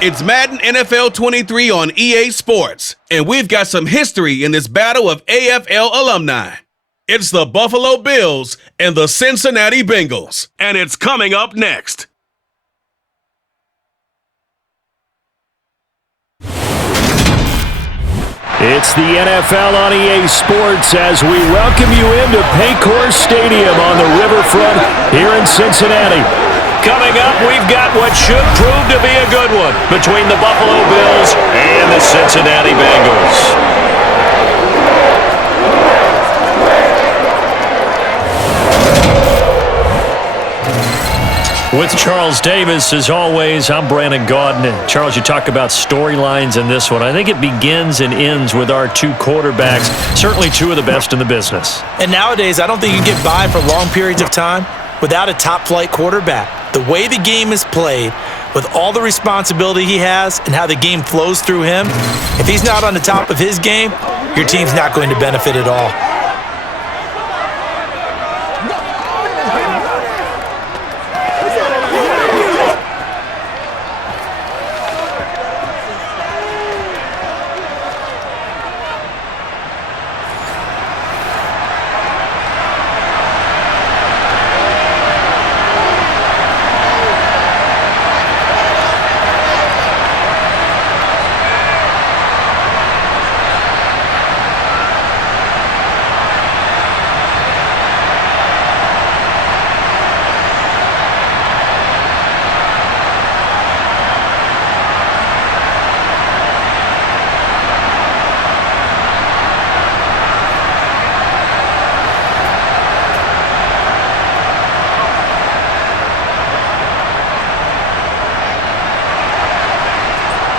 It's Madden NFL 23 on EA Sports, and we've got some history in this battle of AFL alumni. It's the Buffalo Bills and the Cincinnati Bengals, and it's coming up next. It's the NFL on EA Sports as we welcome you into Paycor Stadium on the riverfront here in Cincinnati. Coming up, we've got what should prove to be a good one between the Buffalo Bills and the Cincinnati Bengals. With Charles Davis, as always, I'm Brandon Gaudin. Charles, you talk about storylines in this one. I think it begins and ends with our two quarterbacks, certainly two of the best in the business. And nowadays, I don't think you can get by for long periods of time without a top-flight quarterback. The way the game is played, with all the responsibility he has and how the game flows through him, if he's not on the top of his game, your team's not going to benefit at all.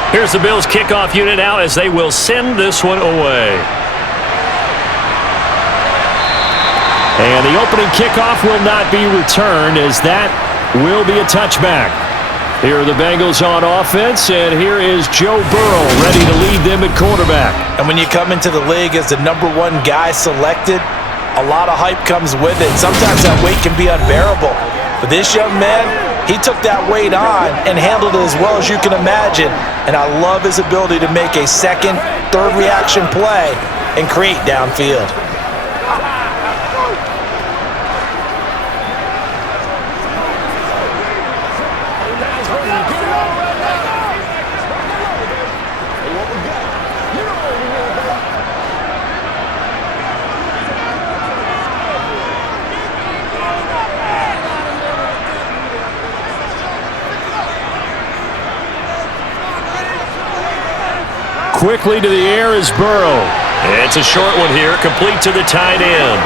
Here's the Bills kickoff unit now as they will send this one away. And the opening kickoff will not be returned as that will be a touchback. Here are the Bengals on offense, and here is Joe Burrow ready to lead them at quarterback. And when you come into the league as the #1 guy selected, a lot of hype comes with it. Sometimes that weight can be unbearable. But this young man, he took that weight on and handled it as well as you can imagine. And I love his ability to make a second, third reaction play and create downfield. Quickly to the air is Burrow. It's a short one here, complete to the tight end.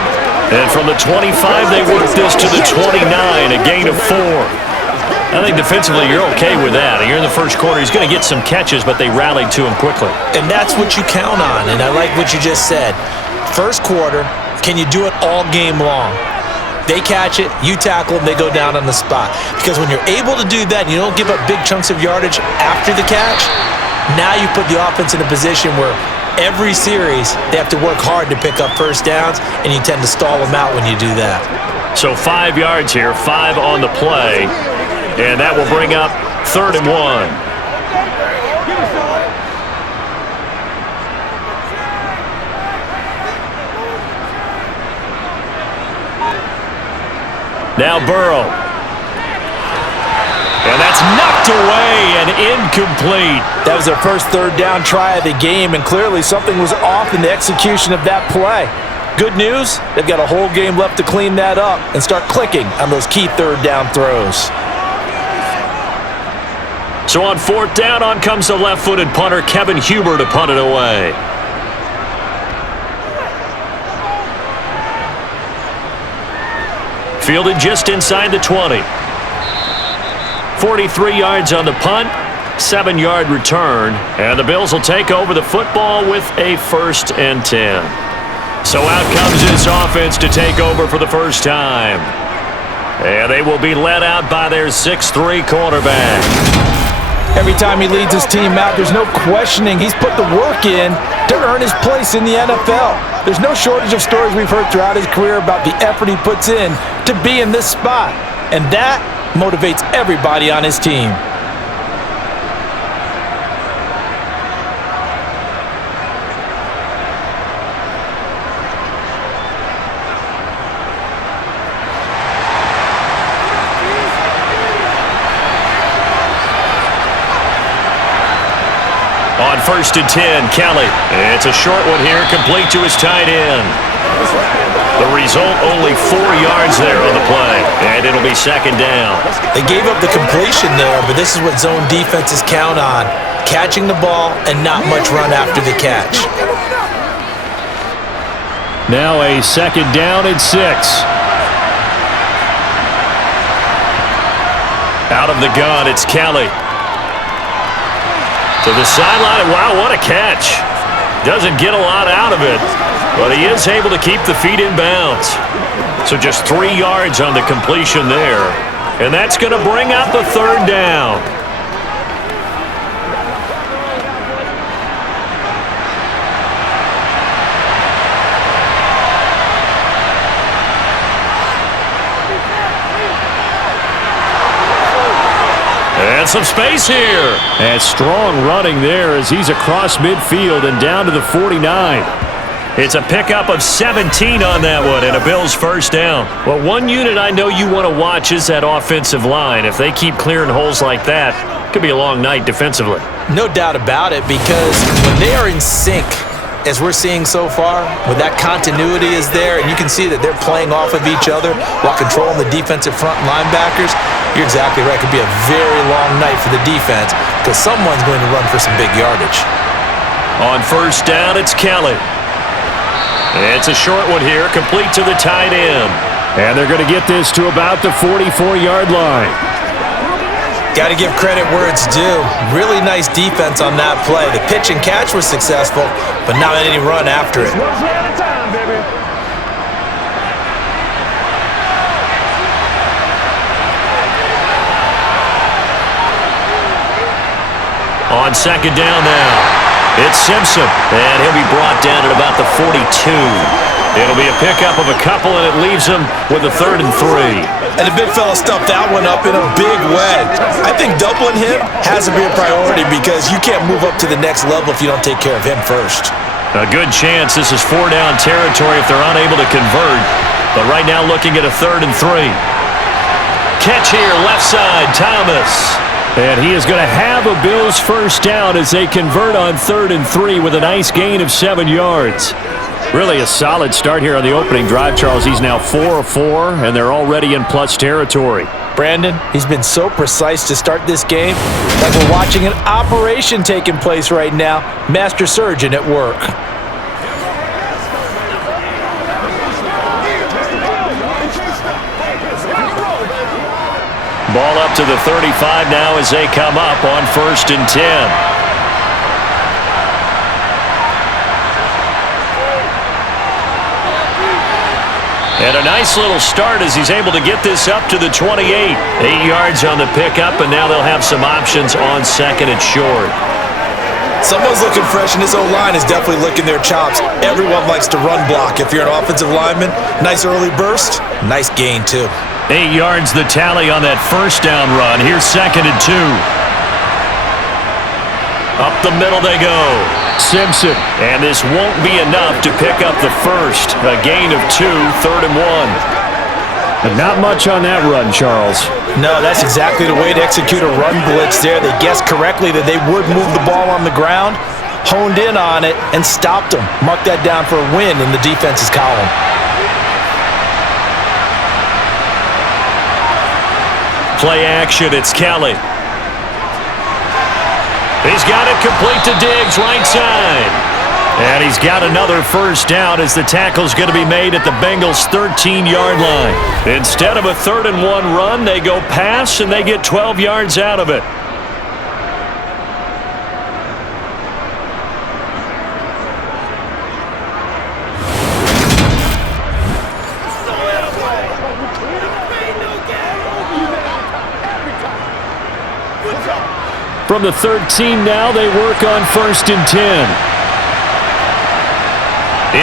And from the 25, they work this to the 29, a gain of 4. I think defensively you're okay with that. You're in the first quarter. He's going to get some catches, but they rallied to him quickly. And that's what you count on, and I like what you just said. First quarter, can you do it all game long? They catch it, you tackle them, they go down on the spot. Because when you're able to do that and you don't give up big chunks of yardage after the catch, now you put the offense in a position where every series they have to work hard to pick up first downs, and you tend to stall them out when you do that. So 5 yards here, 5 on the play, and that will bring up 3rd and 1. Now Burrow. And that's knocked away and incomplete. That was their first third down try of the game, and clearly something was off in the execution of that play. Good news, they've got a whole game left to clean that up and start clicking on those key third down throws. So on 4th down, on comes the left-footed punter, Kevin Huber, to punt it away. Fielded just inside the 20. 43 yards on the punt, 7-yard return, and the Bills will take over the football with a 1st and 10. So out comes this offense to take over for the first time. And they will be led out by their 6'3" quarterback. Every time he leads his team out, there's no questioning. He's put the work in to earn his place in the NFL. There's no shortage of stories we've heard throughout his career about the effort he puts in to be in this spot. And that motivates everybody on his team. first and 10, Kelly. It's a short one here, complete to his tight end. The result, only 4 yards there on the play, and it'll be second down. They gave up the completion there, but this is what zone defenses count on, catching the ball and not much run after the catch. Now a second down and 6. Out of the gun, it's Kelly. To the sideline. Wow, what a catch. Doesn't get a lot out of it, but he is able to keep the feet in bounds. So just 3 yards on the completion there. And that's going to bring out the third down. And some space here. And strong running there as he's across midfield and down to the 49. It's a pickup of 17 on that one and a Bills first down. Well, one unit I know you want to watch is that offensive line. If they keep clearing holes like that, it could be a long night defensively. No doubt about it, because when they are in sync, as we're seeing so far, when that continuity is there and you can see that they're playing off of each other while controlling the defensive front linebackers, you're exactly right. It could be a very long night for the defense because someone's going to run for some big yardage. On first down, it's Kelly. It's a short one here, complete to the tight end. And they're going to get this to about the 44-yard line. Got to give credit where it's due. Really nice defense on that play. The pitch and catch was successful, but not any run after it. On second down now, it's Simpson, and he'll be brought down at about the 42. It'll be a pickup of a couple, and it leaves him with a 3rd and 3. And the big fella stuffed that one up in a big way. I think doubling him has to be a priority because you can't move up to the next level if you don't take care of him first. A good chance this is 4-down territory if they're unable to convert. But right now looking at a 3rd and 3. Catch here, left side, Thomas. And he is going to have a Bills first down as they convert on 3rd and 3 with a nice gain of 7 yards. Really a solid start here on the opening drive, Charles. He's now 4 of 4, and they're already in plus territory. Brandon, he's been so precise to start this game, like we're watching an operation taking place right now. Master surgeon at work. Ball up to the 35 now as they come up on 1st and 10. And a nice little start as he's able to get this up to the 28. 8 yards on the pickup, and now they'll have some options on 2nd and short. Someone's looking fresh, and this O-line is definitely licking their chops. Everyone likes to run block. If you're an offensive lineman, nice early burst, nice gain too. 8 yards the tally on that first down run. Here's 2nd and 2. Up the middle they go. Simpson. And this won't be enough to pick up the first. A gain of 2, 3rd and 1. But not much on that run, Charles. No, that's exactly the way to execute a run blitz there. They guessed correctly that they would move the ball on the ground, honed in on it, and stopped them. Mark that down for a win in the defense's column. Play action, it's Kelly. He's got it complete to Diggs, right side. And he's got another first down as the tackle's going to be made at the Bengals' 13-yard line. Instead of a 3rd and 1 run, they go pass, and they get 12 yards out of it. From the 13 now, they work on 1st and 10.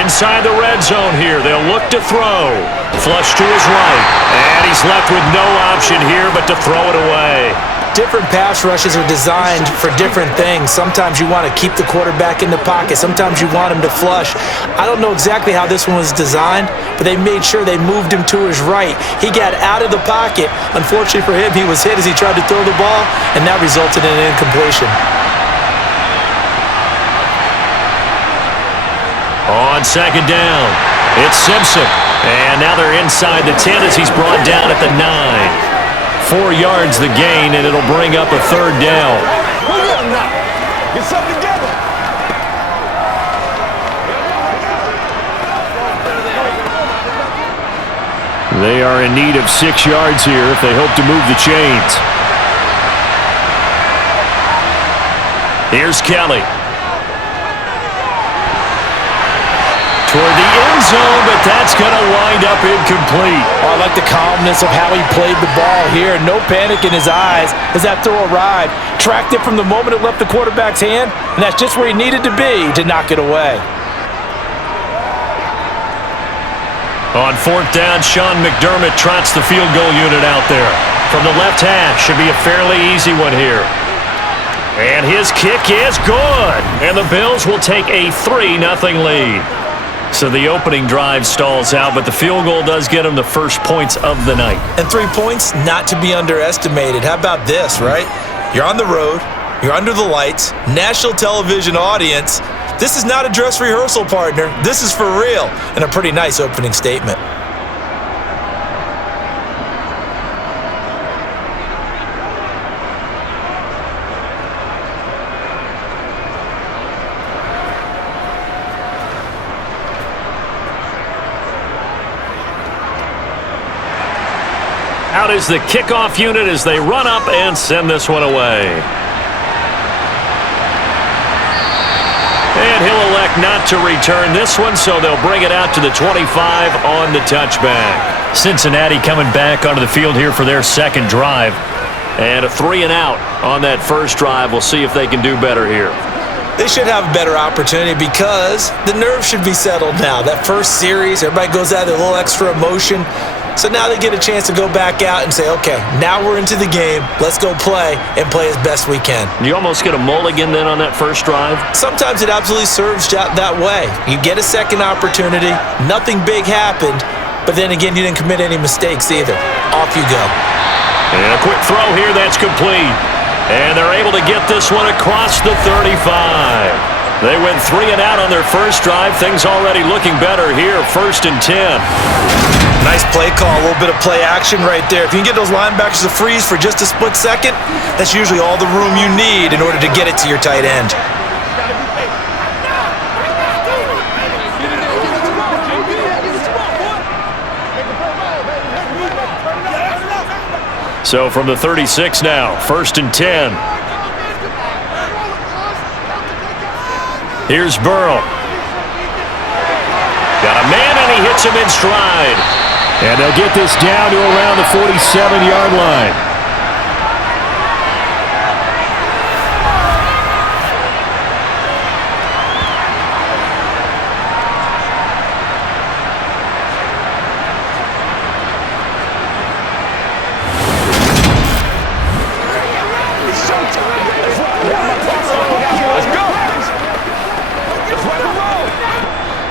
Inside the red zone here, they'll look to throw. Flush to his right, and he's left with no option here but to throw it away. Different pass rushes are designed for different things. Sometimes you want to keep the quarterback in the pocket. Sometimes you want him to flush. I don't know exactly how this one was designed, but they made sure they moved him to his right. He got out of the pocket. Unfortunately for him, he was hit as he tried to throw the ball, and that resulted in an incompletion. on second down. It's Simpson. And now they're inside the 10 as he's brought down at the 9. 4 yards the gain, and it'll bring up a third down. Get something together. They are in need of 6 yards here if they hope to move the chains. Here's Kelly. Toward the end zone, but that's going to wind up incomplete. Oh, I like the calmness of how he played the ball here. No panic in his eyes as that throw arrived. Tracked it from the moment it left the quarterback's hand, and that's just where he needed to be to knock it away. On 4th down, Sean McDermott trots the field goal unit out there. From the left hash, should be a fairly easy one here. And his kick is good. And the Bills will take a 3-0 lead. So the opening drive stalls out, but the field goal does get him the first points of the night. And 3 points, not to be underestimated. How about this, right? You're on the road. You're under the lights. National television audience. This is not a dress rehearsal, partner. This is for real. And a pretty nice opening statement. Out is the kickoff unit as they run up and send this one away. And he'll elect not to return this one, so they'll bring it out to the 25 on the touchback. Cincinnati coming back onto the field here for their second drive. And a 3-and-out on that first drive. We'll see if they can do better here. They should have a better opportunity because the nerves should be settled now. That first series, everybody goes out with a little extra emotion. So now they get a chance to go back out and say, okay, now we're into the game. Let's go play and play as best we can. You almost get a mulligan then on that first drive? Sometimes it absolutely serves that way. You get a second opportunity. Nothing big happened. But then again, you didn't commit any mistakes either. Off you go. And a quick throw here that's complete. And they're able to get this one across the 35. They went 3-and-out on their first drive. Things already looking better here. 1st and 10. Nice play call, a little bit of play action right there. If you can get those linebackers to freeze for just a split second, that's usually all the room you need in order to get it to your tight end. So from the 36 now, 1st and 10. Here's Burrow. Got a man, and he hits him in stride. And they'll get this down to around the 47-yard line.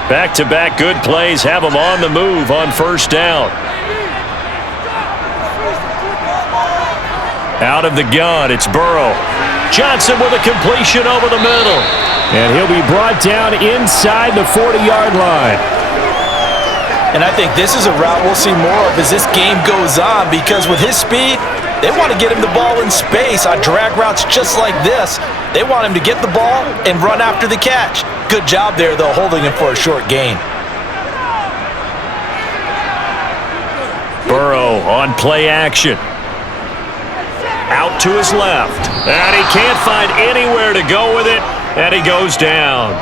Back-to-back good plays have them on the move on 1st down. Out of the gun, it's Burrow. Johnson with a completion over the middle. And he'll be brought down inside the 40-yard line. And I think this is a route we'll see more of as this game goes on because with his speed, they want to get him the ball in space on drag routes just like this. They want him to get the ball and run after the catch. Good job there, though, holding him for a short gain. Burrow on play action. Out to his left. And he can't find anywhere to go with it. And he goes down.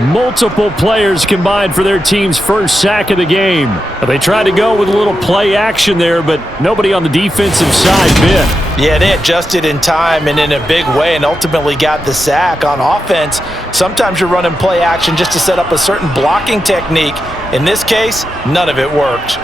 Multiple players combined for their team's first sack of the game. They tried to go with a little play action there, but nobody on the defensive side bit. Yeah, they adjusted in time and in a big way and ultimately got the sack. On offense, sometimes you're running play action just to set up a certain blocking technique. In this case, none of it worked.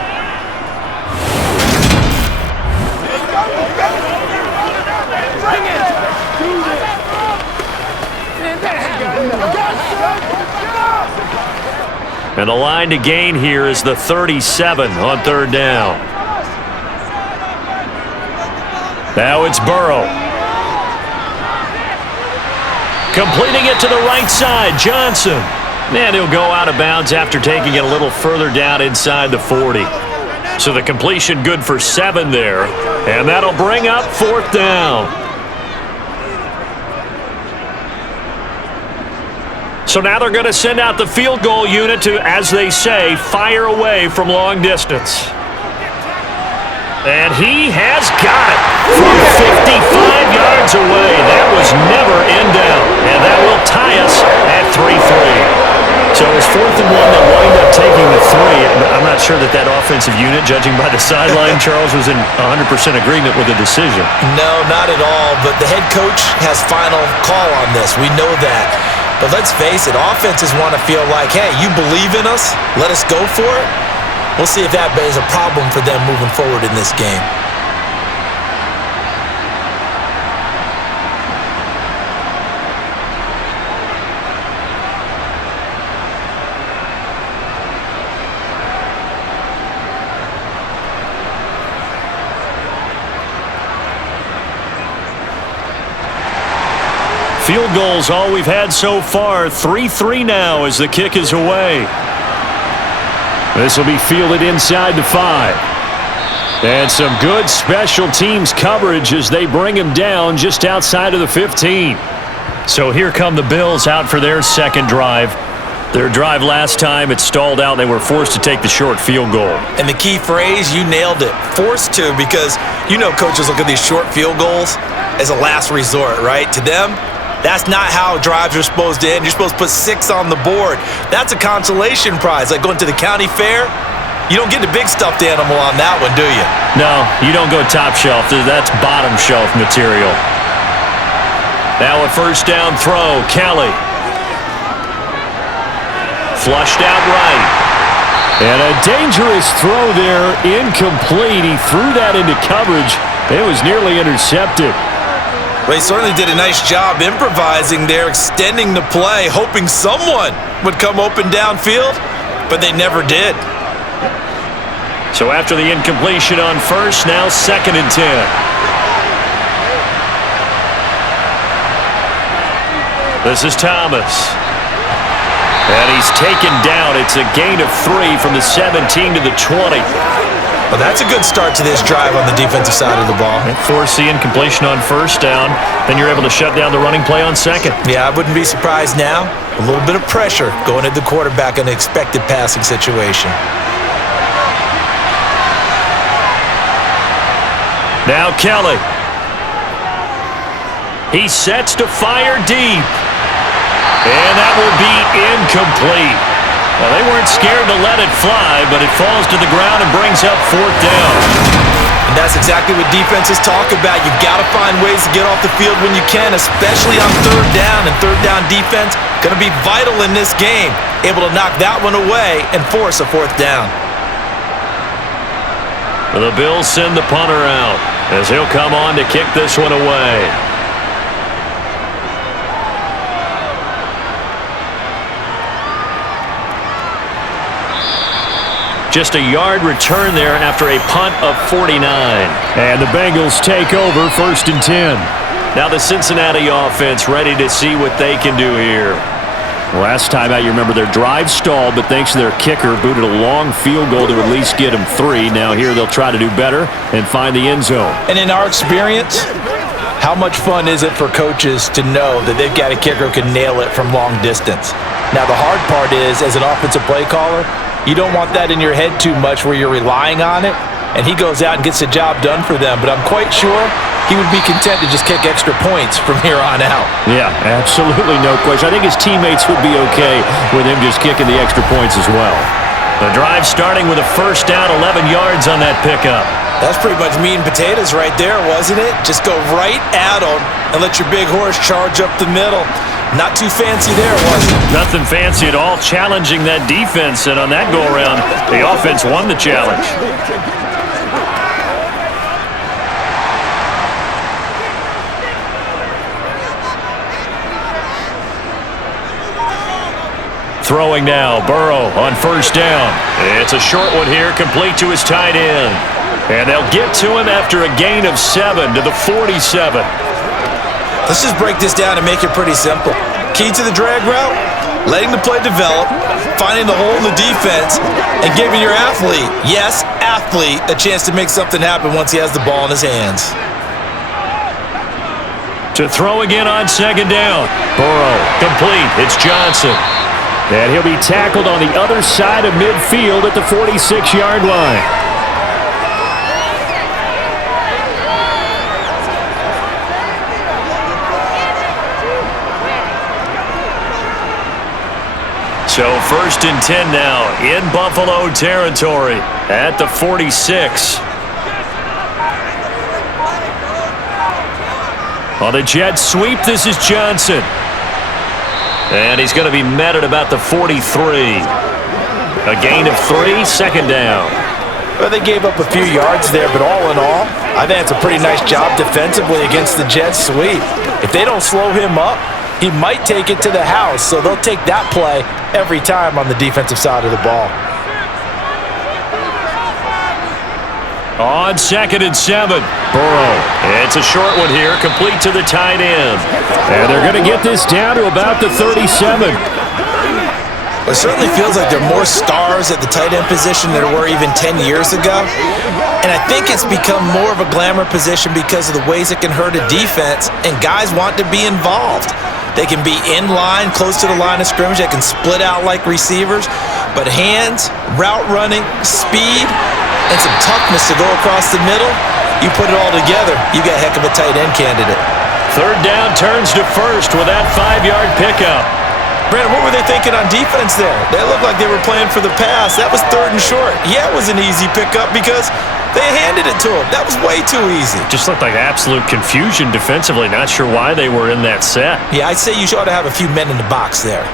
And the line to gain here is the 37 on 3rd down. Now it's Burrow. Completing it to the right side, Johnson. And he'll go out of bounds after taking it a little further down inside the 40. So the completion good for 7 there. And that'll bring up 4th down. So now they're going to send out the field goal unit to, as they say, fire away from long distance. And he has got it from 55 yards away. That was never in doubt. And that will tie us at 3-3. So it was 4th and 1. They'll wind up taking the 3. I'm not sure that offensive unit, judging by the sideline, Charles, was in 100% agreement with the decision. No, not at all. But the head coach has final call on this. We know that. But let's face it, offenses want to feel like, hey, you believe in us? Let us go for it? We'll see if that is a problem for them moving forward in this game. Field goals all we've had so far. 3-3 now as the kick is away. This will be fielded inside the 5. And some good special teams coverage as they bring him down just outside of the 15. So here come the Bills out for their second drive. Their drive last time, it stalled out. They were forced to take the short field goal. And the key phrase, you nailed it. Forced to, because you know coaches look at these short field goals as a last resort, right? To them, that's not how drives are supposed to end. You're supposed to put 6 on the board. That's a consolation prize. Like going to the county fair, you don't get the big stuffed animal on that one, do you? No, you don't go top shelf. That's bottom shelf material. Now a first down throw. Kelly. Flushed out right. And a dangerous throw there. Incomplete. He threw that into coverage. It was nearly intercepted. Well, he certainly did a nice job improvising there, extending the play, hoping someone would come open downfield, but they never did. So after the incompletion on first, now 2nd and 10. This is Thomas. And he's taken down. It's a gain of 3 from the 17 to the 20. Well, that's a good start to this drive on the defensive side of the ball. And force the incompletion on first down. Then you're able to shut down the running play on second. Yeah, I wouldn't be surprised now. A little bit of pressure going at the quarterback in an expected passing situation. Now Kelly. He sets to fire deep. And that will be incomplete. Well, they weren't scared to let it fly, but it falls to the ground and brings up 4th down. And that's exactly what defenses talk about. You've got to find ways to get off the field when you can, especially on 3rd down. And 3rd down defense going to be vital in this game. Able to knock that one away and force a 4th down. The Bills send the punter out as he'll come on to kick this one away. Just a yard return there after a punt of 49. And the Bengals take over 1st and 10. Now the Cincinnati offense ready to see what they can do here. Last time out, you remember their drive stalled, but thanks to their kicker, booted a long field goal to at least get them 3. Now here they'll try to do better and find the end zone. And in our experience, how much fun is it for coaches to know that they've got a kicker who can nail it from long distance? Now the hard part is, as an offensive play caller, you don't want that in your head too much where you're relying on it, and he goes out and gets the job done for them. But I'm quite sure he would be content to just kick extra points from here on out. Yeah, absolutely no question. I think his teammates would be okay with him just kicking the extra points as well. The drive starting with a first down, 11 yards on that pickup. That's pretty much meat and potatoes right there, wasn't it? Just go right at him and let your big horse charge up the middle. Not too fancy there, was it? Nothing fancy at all, challenging that defense, and on that go-around, the offense won the challenge. Throwing now, Burrow on first down. It's a short one here, complete to his tight end. And they'll get to him after a gain of 7 to the 47. Let's just break this down and make it pretty simple. Key to the drag route, letting the play develop, finding the hole in the defense, and giving your athlete, yes, athlete, a chance to make something happen once he has the ball in his hands. To throw again on second down. Burrow, complete. It's Johnson. And he'll be tackled on the other side of midfield at the 46-yard line. So 1st and 10 now in Buffalo territory at the 46. On the jet sweep, this is Johnson. And he's going to be met at about the 43. A gain of 3, second down. Well, they gave up a few yards there, but all in all, I think it's a pretty nice job defensively against the jet sweep. If they don't slow him up, he might take it to the house, so they'll take that play every time on the defensive side of the ball. On 2nd and 7, Burrow. It's a short one here, complete to the tight end. And they're going to get this down to about the 37. It certainly feels like there are more stars at the tight end position than there were even 10 years ago. And I think it's become more of a glamour position because of the ways it can hurt a defense, and guys want to be involved. They can be in line, close to the line of scrimmage. They can split out like receivers. But hands, route running, speed, and some toughness to go across the middle, you put it all together, you got a heck of a tight end candidate. 3rd down turns to 1st with that 5-yard pickup. Brandon, what were they thinking on defense there? They looked like they were playing for the pass. That was 3rd and short. Yeah, it was an easy pickup because they handed it to him. That was way too easy. Just looked like absolute confusion defensively. Not sure why they were in that set. Yeah, I'd say you ought to have a few men in the box there.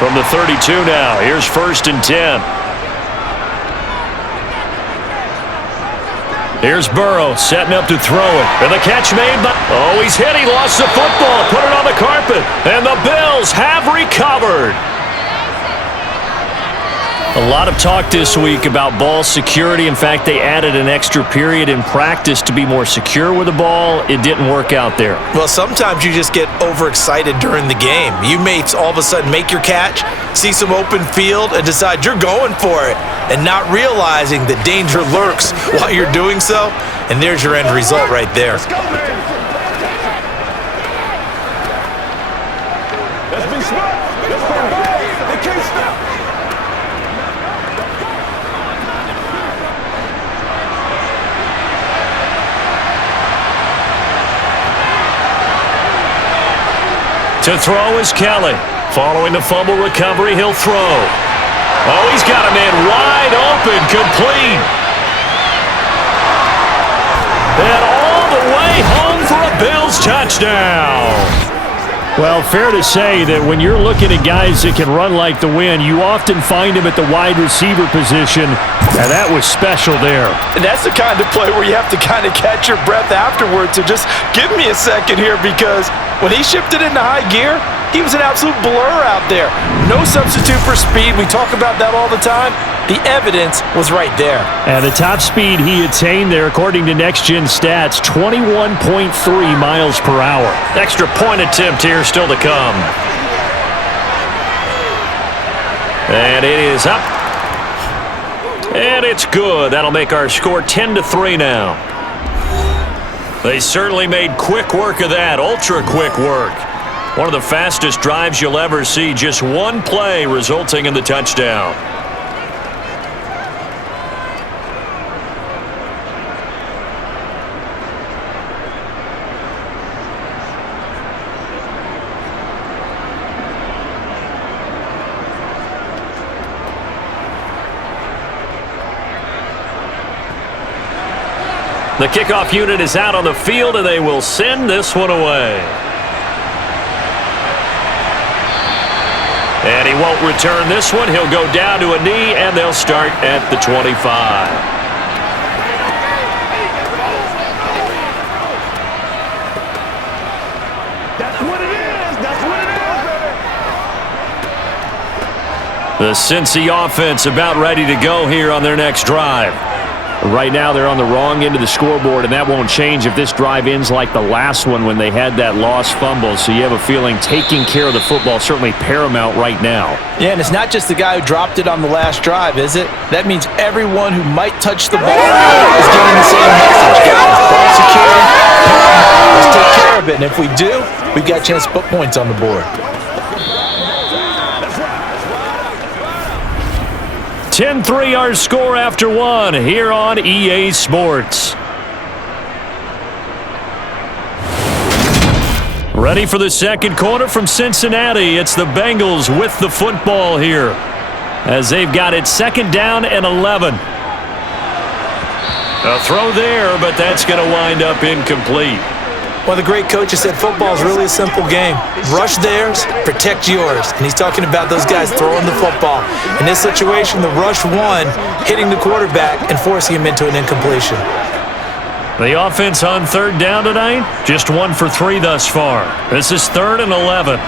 From the 32 now, here's 1st and 10. Here's Burrow setting up to throw it. And the catch made by... Oh, he's hit. He lost the football. Put it on the carpet. And the Bills have recovered. A lot of talk this week about ball security. In fact, they added an extra period in practice to be more secure with the ball. It didn't work out there. Well, sometimes you just get overexcited during the game. You may all of a sudden make your catch, see some open field, and decide you're going for it, and not realizing that danger lurks while you're doing so. And there's your end result right there. Let's go, man. Let's be smart. Let's go. They can't stop. To throw is Kelly. Following the fumble recovery, he'll throw. Oh, he's got a man wide open, complete. And all the way home for a Bills touchdown. Well, fair to say that when you're looking at guys that can run like the wind, you often find them at the wide receiver position, and that was special there. And that's the kind of play where you have to kind of catch your breath afterwards to just give me a second here, because when he shifted into high gear, he was an absolute blur out there. No substitute for speed. We talk about that all the time. The evidence was right there. And the top speed he attained there, according to Next Gen Stats, 21.3 miles per hour. Extra point attempt here still to come. And it is up. And it's good. That'll make our score 10-3 now. They certainly made quick work of that, ultra quick work. One of the fastest drives you'll ever see, just one play resulting in the touchdown. The kickoff unit is out on the field, and they will send this one away. And he won't return this one. He'll go down to a knee, and they'll start at the 25. That's what it is. That's what it is, baby. The Cincy offense about ready to go here on their next drive. Right now they're on the wrong end of the scoreboard, and that won't change if this drive ends like the last one when they had that lost fumble. So you have a feeling taking care of the football is certainly paramount right now. Yeah, and it's not just the guy who dropped it on the last drive, is it? That means everyone who might touch the ball is getting the same message. Guys, ball secure, let's take care of it. And if we do, we've got a chance to put points on the board. 10-3 our score after one here on EA Sports. Ready for the second quarter from Cincinnati. It's the Bengals with the football here as they've got it second down and 11. A throw there, but that's going to wind up incomplete. One of the great coaches said football is really a simple game. Rush theirs, protect yours. And he's talking about those guys throwing the football. In this situation, the rush one, hitting the quarterback and forcing him into an incompletion. The offense on third down tonight, just 1 for 3 thus far. This is 3rd and 11.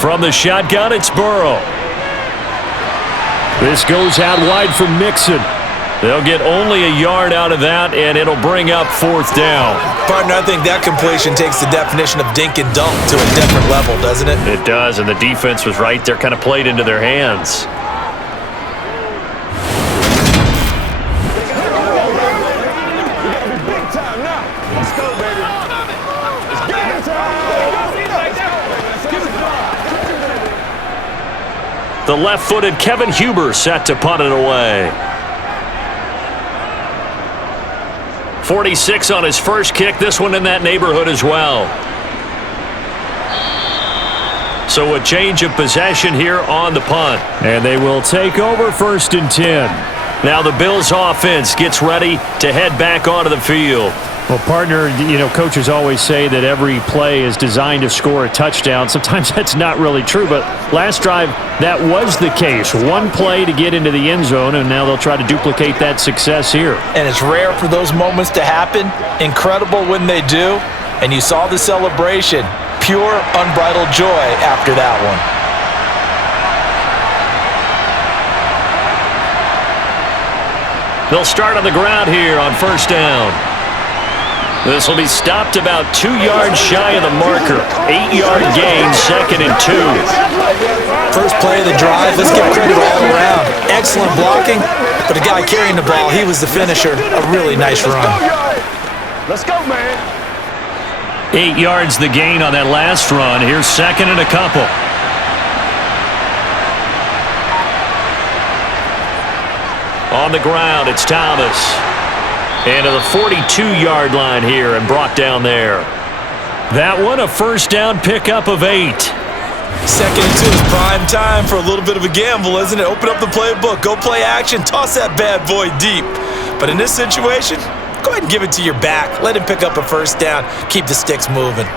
From the shotgun, it's Burrow. This goes out wide for Mixon. They'll get only a yard out of that, and it'll bring up 4th down. Partner, I think that completion takes the definition of dink and dunk to a different level, doesn't it? It does, and the defense was right there, kind of played into their hands. Big time now. Let's go, baby. It's game time. The left-footed Kevin Huber set to punt it away. 46 on his first kick. This one in that neighborhood as well. So a change of possession here on the punt. And they will take over 1st and 10. Now the Bills offense gets ready to head back onto the field. Well, partner, you know, coaches always say that every play is designed to score a touchdown. Sometimes that's not really true, but last drive, that was the case. One play to get into the end zone, and now they'll try to duplicate that success here. And it's rare for those moments to happen. Incredible when they do. And you saw the celebration. Pure, unbridled joy after that one. They'll start on the ground here on 1st down. This will be stopped about 2 yards shy of the marker. 8-yard gain, 2nd and 2. First play of the drive, let's give credit all around. Excellent blocking, but the guy carrying the ball, he was the finisher. A really nice run. Let's go, man. 8 yards the gain on that last run. Here's 2nd and a couple. On the ground, it's Thomas. And to the 42-yard line here and brought down there. That one, a 1st down pickup of 8. 2nd and 2 is prime time for a little bit of a gamble, isn't it? Open up the playbook, go play action, toss that bad boy deep. But in this situation, go ahead and give it to your back. Let him pick up a 1st down. Keep the sticks moving.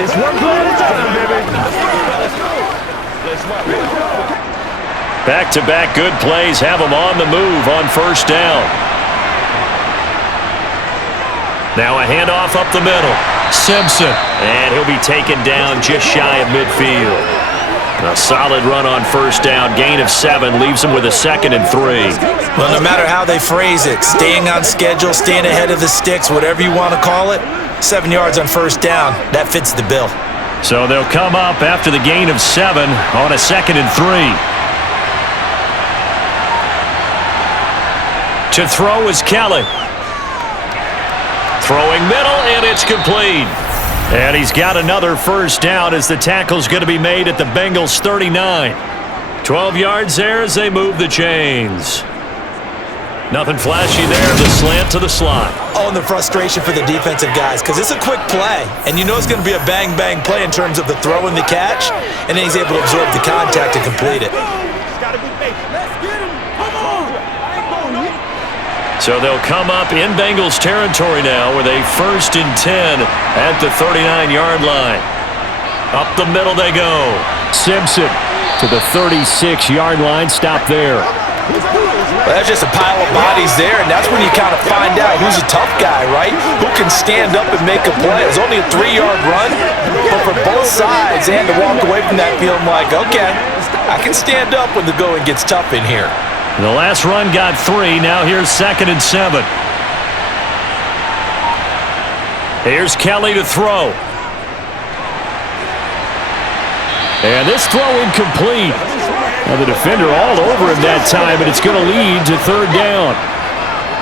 It's one play at a time, baby. Back-to-back good plays have them on the move on 1st down. Now a handoff up the middle. Simpson. And he'll be taken down just shy of midfield. A solid run on 1st down. Gain of 7 leaves him with a 2nd and 3. Well, no matter how they phrase it, staying on schedule, staying ahead of the sticks, whatever you want to call it, 7 yards on 1st down, that fits the bill. So they'll come up after the gain of 7 on a 2nd and 3. To throw is Kelly. Throwing middle, and it's complete. And he's got another 1st down as the tackle's going to be made at the Bengals 39. 12 yards there as they move the chains. Nothing flashy there, the slant to the slot. Oh, and the frustration for the defensive guys, because it's a quick play, and you know it's going to be a bang-bang play in terms of the throw and the catch, and then he's able to absorb the contact and complete it. So they'll come up in Bengals territory now with a 1st and 10 at the 39-yard line. Up the middle they go. Simpson to the 36-yard line, stop there. Well, that's just a pile of bodies there, and that's when you kind of find out who's a tough guy, right? Who can stand up and make a play. It was only a 3-yard run, but for both sides, they had to walk away from that feeling like, okay, I can stand up when the going gets tough in here. The last run got 3. Now here's 2nd and 7. Here's Kelly to throw. And this throw incomplete. Now the defender all over him that time, but it's going to lead to 3rd down.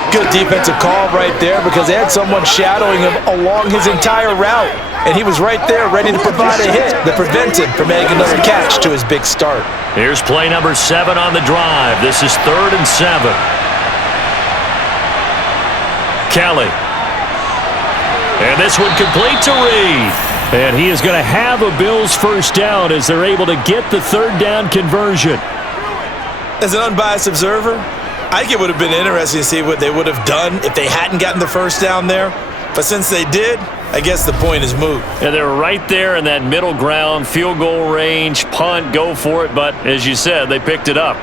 Good defensive call right there because they had someone shadowing him along his entire route. And he was right there ready to provide a hit that prevents him from making another catch to his big start. Here's play number 7 on the drive. This is 3rd and 7. Kelly. And this one complete to Reed. And he is going to have a Bills first down as they're able to get the 3rd down conversion. As an unbiased observer, I think it would have been interesting to see what they would have done if they hadn't gotten the first down there. But since they did, I guess the point is moot. Yeah, they were right there in that middle ground, field goal range, punt, go for it. But as you said, they picked it up.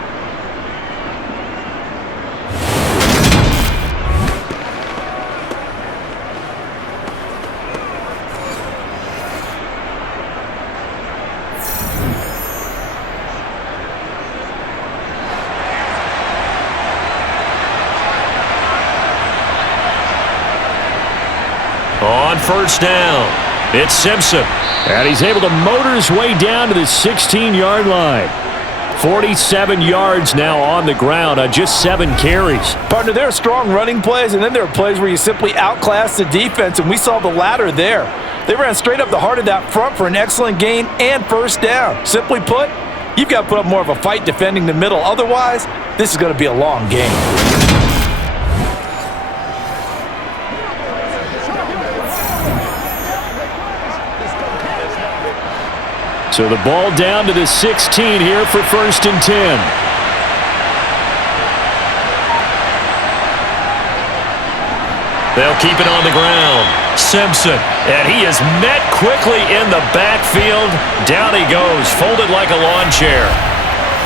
On first down, it's Simpson. And he's able to motor his way down to the 16-yard line. 47 yards now on the ground on just 7 carries. Partner, there are strong running plays, and then there are plays where you simply outclass the defense, and we saw the latter there. They ran straight up the heart of that front for an excellent gain and first down. Simply put, you've got to put up more of a fight defending the middle. Otherwise, this is going to be a long game. So the ball down to the 16 here for 1st and 10. They'll keep it on the ground. Simpson, and he is met quickly in the backfield. Down he goes, folded like a lawn chair.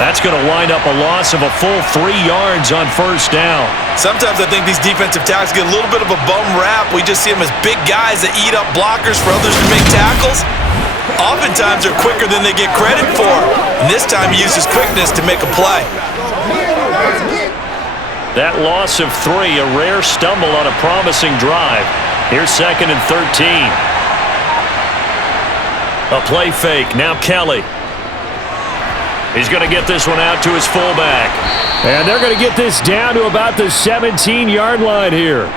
That's going to wind up a loss of a full 3 yards on first down. Sometimes I think these defensive tackles get a little bit of a bum rap. We just see them as big guys that eat up blockers for others to make tackles. Oftentimes they're quicker than they get credit for. And this time he uses quickness to make a play. That loss of 3, a rare stumble on a promising drive. Here's 2nd and 13. A play fake. Now Kelly. He's going to get this one out to his fullback. And they're going to get this down to about the 17-yard line here.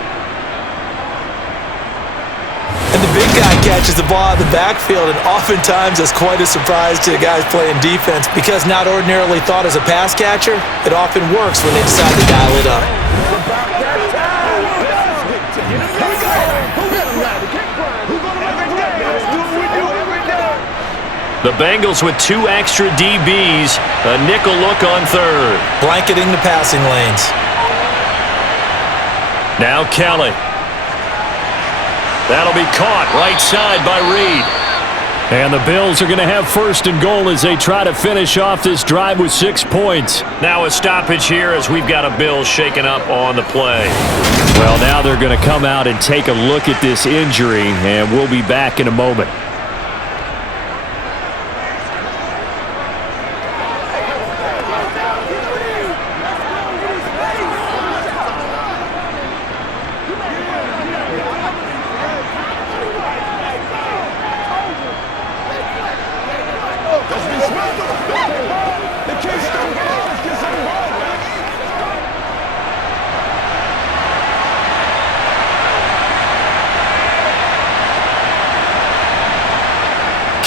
And the big guy catches the ball out of the backfield, and oftentimes that's quite a surprise to the guys playing defense because not ordinarily thought as a pass catcher, it often works when they decide to dial it up. The Bengals with 2 extra DBs, a nickel look on 3rd. Blanketing the passing lanes. Now Kelly. That'll be caught right side by Reed. And the Bills are going to have 1st and goal as they try to finish off this drive with 6 points. Now a stoppage here as we've got a Bills shaken up on the play. Well, now they're going to come out and take a look at this injury, and we'll be back in a moment.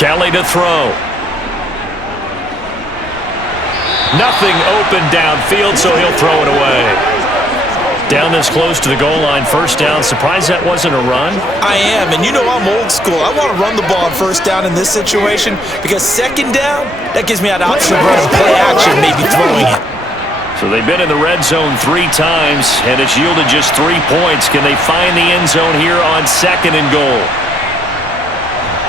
Kelly to throw. Nothing open downfield, so he'll throw it away. Down this close to the goal line, first down. Surprised that wasn't a run? I am, and you know I'm old school. I want to run the ball on first down in this situation because second down, that gives me an option of running play action, maybe throwing it. So they've been in the red zone 3 times, and it's yielded just 3 points. Can they find the end zone here on 2nd and goal?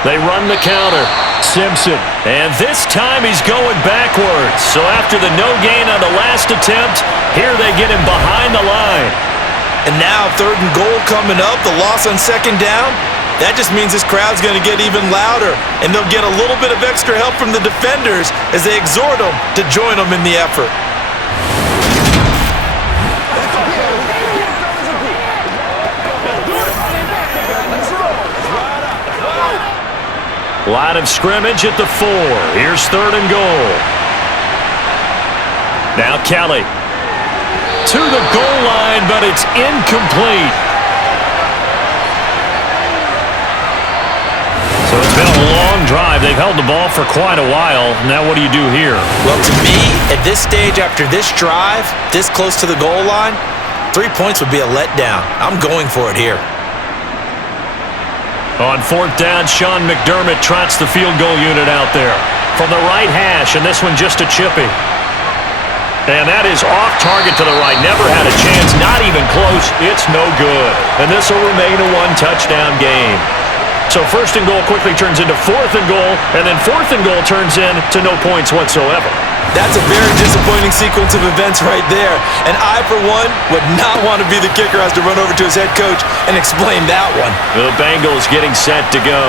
They run the counter. Simpson And this time he's going backwards. So after the no gain on the last attempt, here they get him behind the line. And now 3rd and goal coming up, the loss on 2nd down. That just means this crowd's going to get even louder, and they'll get a little bit of extra help from the defenders as they exhort them to join them in the effort. Line of scrimmage at the 4. Here's 3rd and goal. Now Kelly to the goal line, but it's incomplete. So it's been a long drive. They've held the ball for quite a while. Now what do you do here? Well, to me, at this stage after this drive, this close to the goal line, 3 points would be a letdown. I'm going for it here. On 4th down, Sean McDermott trots the field goal unit out there from the right hash, and this one just a chippy. And that is off target to the right. Never had a chance, not even close. It's no good. And this will remain a 1-touchdown game. So 1st and goal quickly turns into 4th and goal, and then 4th and goal turns into no points whatsoever. That's a very disappointing sequence of events right there. And I, for one, would not want to be the kicker who has to run over to his head coach and explain that one. The Bengals getting set to go.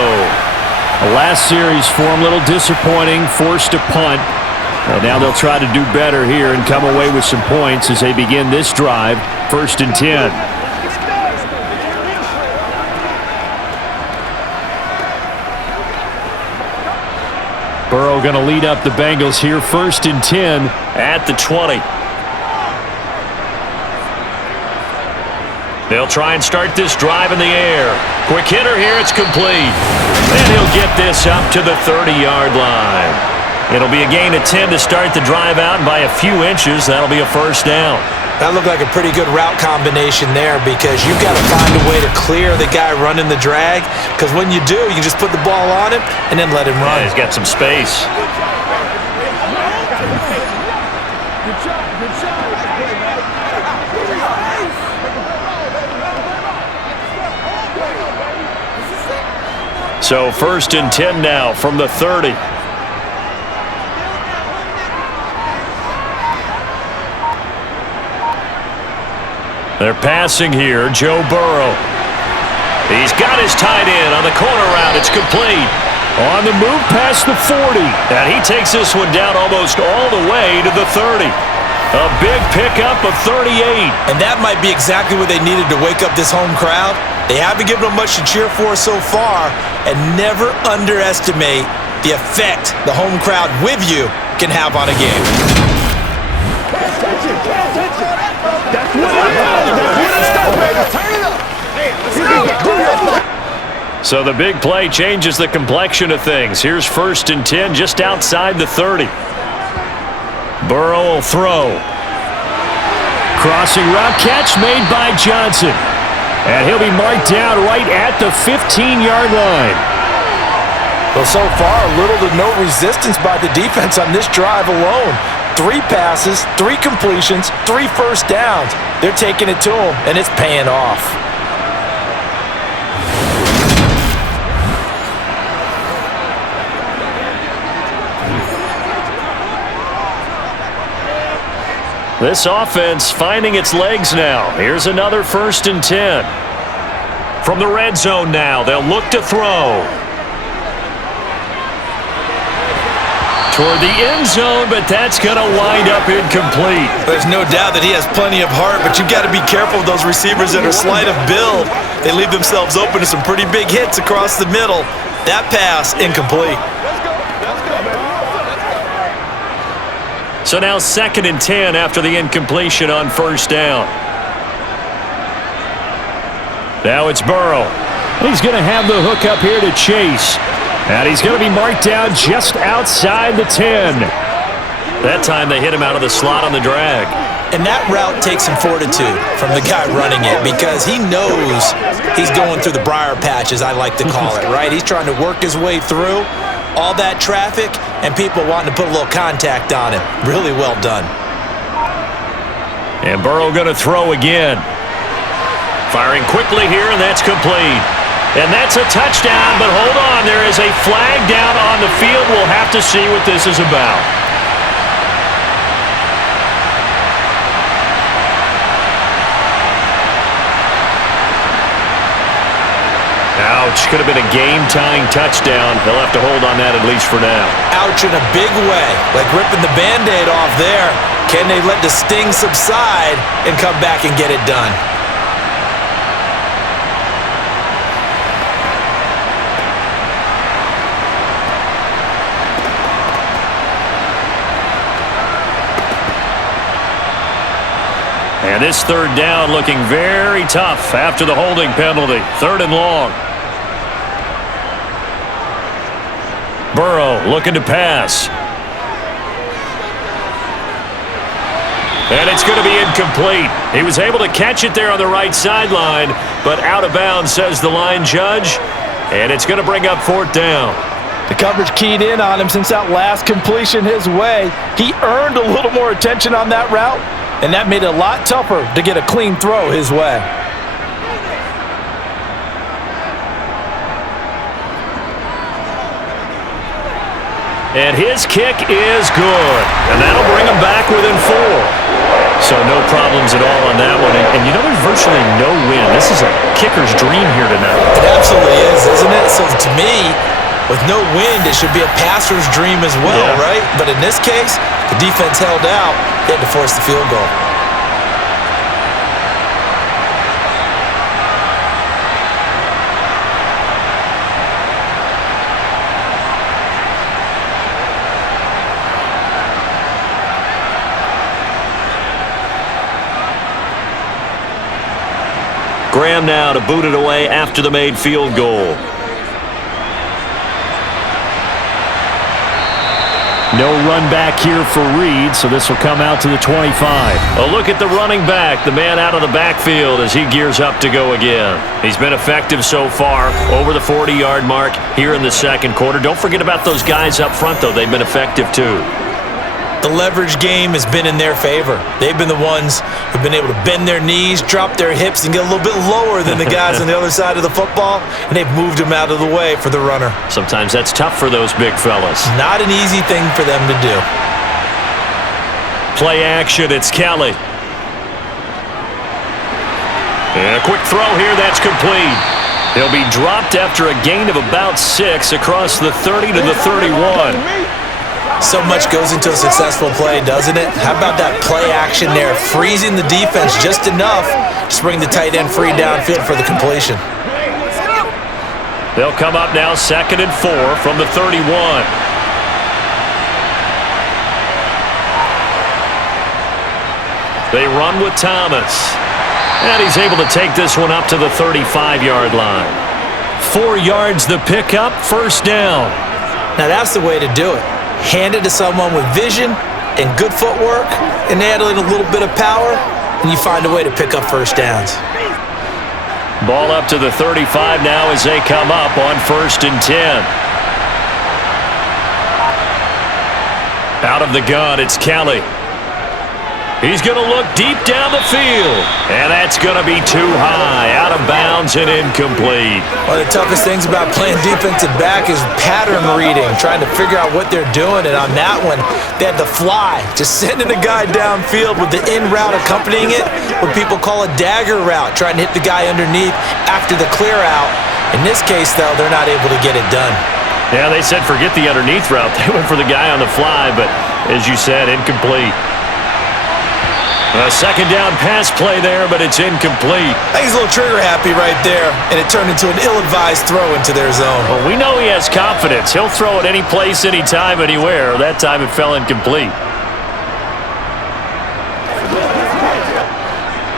The last series for him, a little disappointing, forced to punt. And now they'll try to do better here and come away with some points as they begin this drive, 1st and 10. Burrow going to lead up the Bengals here, 1st and 10 at the 20. They'll try and start this drive in the air. Quick hitter here, it's complete. And he'll get this up to the 30-yard line. It'll be a gain of 10 to start the drive out, and by a few inches, that'll be a 1st down. That looked like a pretty good route combination there because you've got to find a way to clear the guy running the drag, because when you do, you just put the ball on him and then let him run. Yeah, he's got some space. So 1st and 10 now from the 30. They're passing here, Joe Burrow. He's got his tight end on the corner route. It's complete. On the move past the 40. And he takes this one down almost all the way to the 30. A big pickup of 38. And that might be exactly what they needed to wake up this home crowd. They haven't given them much to cheer for so far. And never underestimate the effect the home crowd with you can have on a game. So the big play changes the complexion of things. Here's 1st and 10 just outside the 30. Burrow will throw. Crossing route catch made by Johnson. And he'll be marked down right at the 15-yard line. Well, so far, little to no resistance by the defense on this drive alone. 3 passes, 3 completions, 3 first downs. They're taking it to him, and it's paying off. This offense finding its legs now. Here's another 1st and 10. From the red zone now, they'll look to throw. Toward the end zone, but that's going to wind up incomplete. There's no doubt that he has plenty of heart, but you've got to be careful of those receivers that are slight of build. They leave themselves open to some pretty big hits across the middle. That pass, incomplete. So now 2nd and 10 after the incompletion on 1st down. Now it's Burrow. He's going to have the hook up here to Chase. And he's going to be marked down just outside the 10. That time they hit him out of the slot on the drag. And that route takes some fortitude from the guy running it because he knows he's going through the briar patch, as I like to call it, right? He's trying to work his way through all that traffic and people wanting to put a little contact on him. Really well done. And Burrow going to throw again. Firing quickly here, and that's complete. And that's a touchdown, but hold on. There is a flag down on the field. We'll have to see what this is about. Ouch. Could have been a game-tying touchdown. He'll have to hold on that at least for now. Ouch in a big way. Like ripping the Band-Aid off there. Can they let the sting subside and come back and get it done? And this third down looking very tough after the holding penalty. 3rd and long. Burrow looking to pass. And it's going to be incomplete. He was able to catch it there on the right sideline, but out of bounds, says the line judge. And it's going to bring up 4th down. The coverage keyed in on him since that last completion his way. He earned a little more attention on that route, and that made it a lot tougher to get a clean throw his way. And his kick is good. And that'll bring him back within 4. So no problems at all on that one. And you know there's virtually no win. This is a kicker's dream here tonight. It absolutely is, isn't it? So to me, with no wind, it should be a passer's dream as well, right? But in this case, the defense held out. They had to force the field goal. Graham now to boot it away after the made field goal. No run back here for Reed, so this will come out to the 25. A look at the running back, the man out of the backfield as he gears up to go again. He's been effective so far, over the 40-yard mark here in the 2nd quarter. Don't forget about those guys up front, though. They've been effective, too. The leverage game has been in their favor. They've been the ones who've been able to bend their knees, drop their hips, and get a little bit lower than the guys on the other side of the football, and they've moved them out of the way for the runner. Sometimes that's tough for those big fellas. Not an easy thing for them to do. Play action, it's Kelly. And a quick throw here, that's complete. He'll be dropped after a gain of about 6 across the 30 to the 31. So much goes into a successful play, doesn't it? How about that play action there, freezing the defense just enough to bring the tight end free downfield for the completion. They'll come up now 2nd and 4 from the 31. They run with Thomas. And he's able to take this one up to the 35-yard line. 4 yards the pickup, 1st down. Now that's the way to do it. Hand it to someone with vision and good footwork, and add in a little bit of power, and you find a way to pick up 1st downs. Ball up to the 35 now as they come up on 1st and 10. Out of the gun, it's Kelly. He's going to look deep down the field, and that's going to be too high, out of bounds and incomplete. One of the toughest things about playing defensive back is pattern reading, trying to figure out what they're doing, and on that one, they had the fly, just sending a guy downfield with the in route accompanying it, what people call a dagger route, trying to hit the guy underneath after the clear out. In this case, though, they're not able to get it done. Yeah, they said forget the underneath route. They went for the guy on the fly, but as you said, incomplete. A 2nd down pass play there, but it's incomplete. I think he's a little trigger happy right there, and it turned into an ill-advised throw into their zone. Well, we know he has confidence. He'll throw it any place, anytime, anywhere. That time it fell incomplete.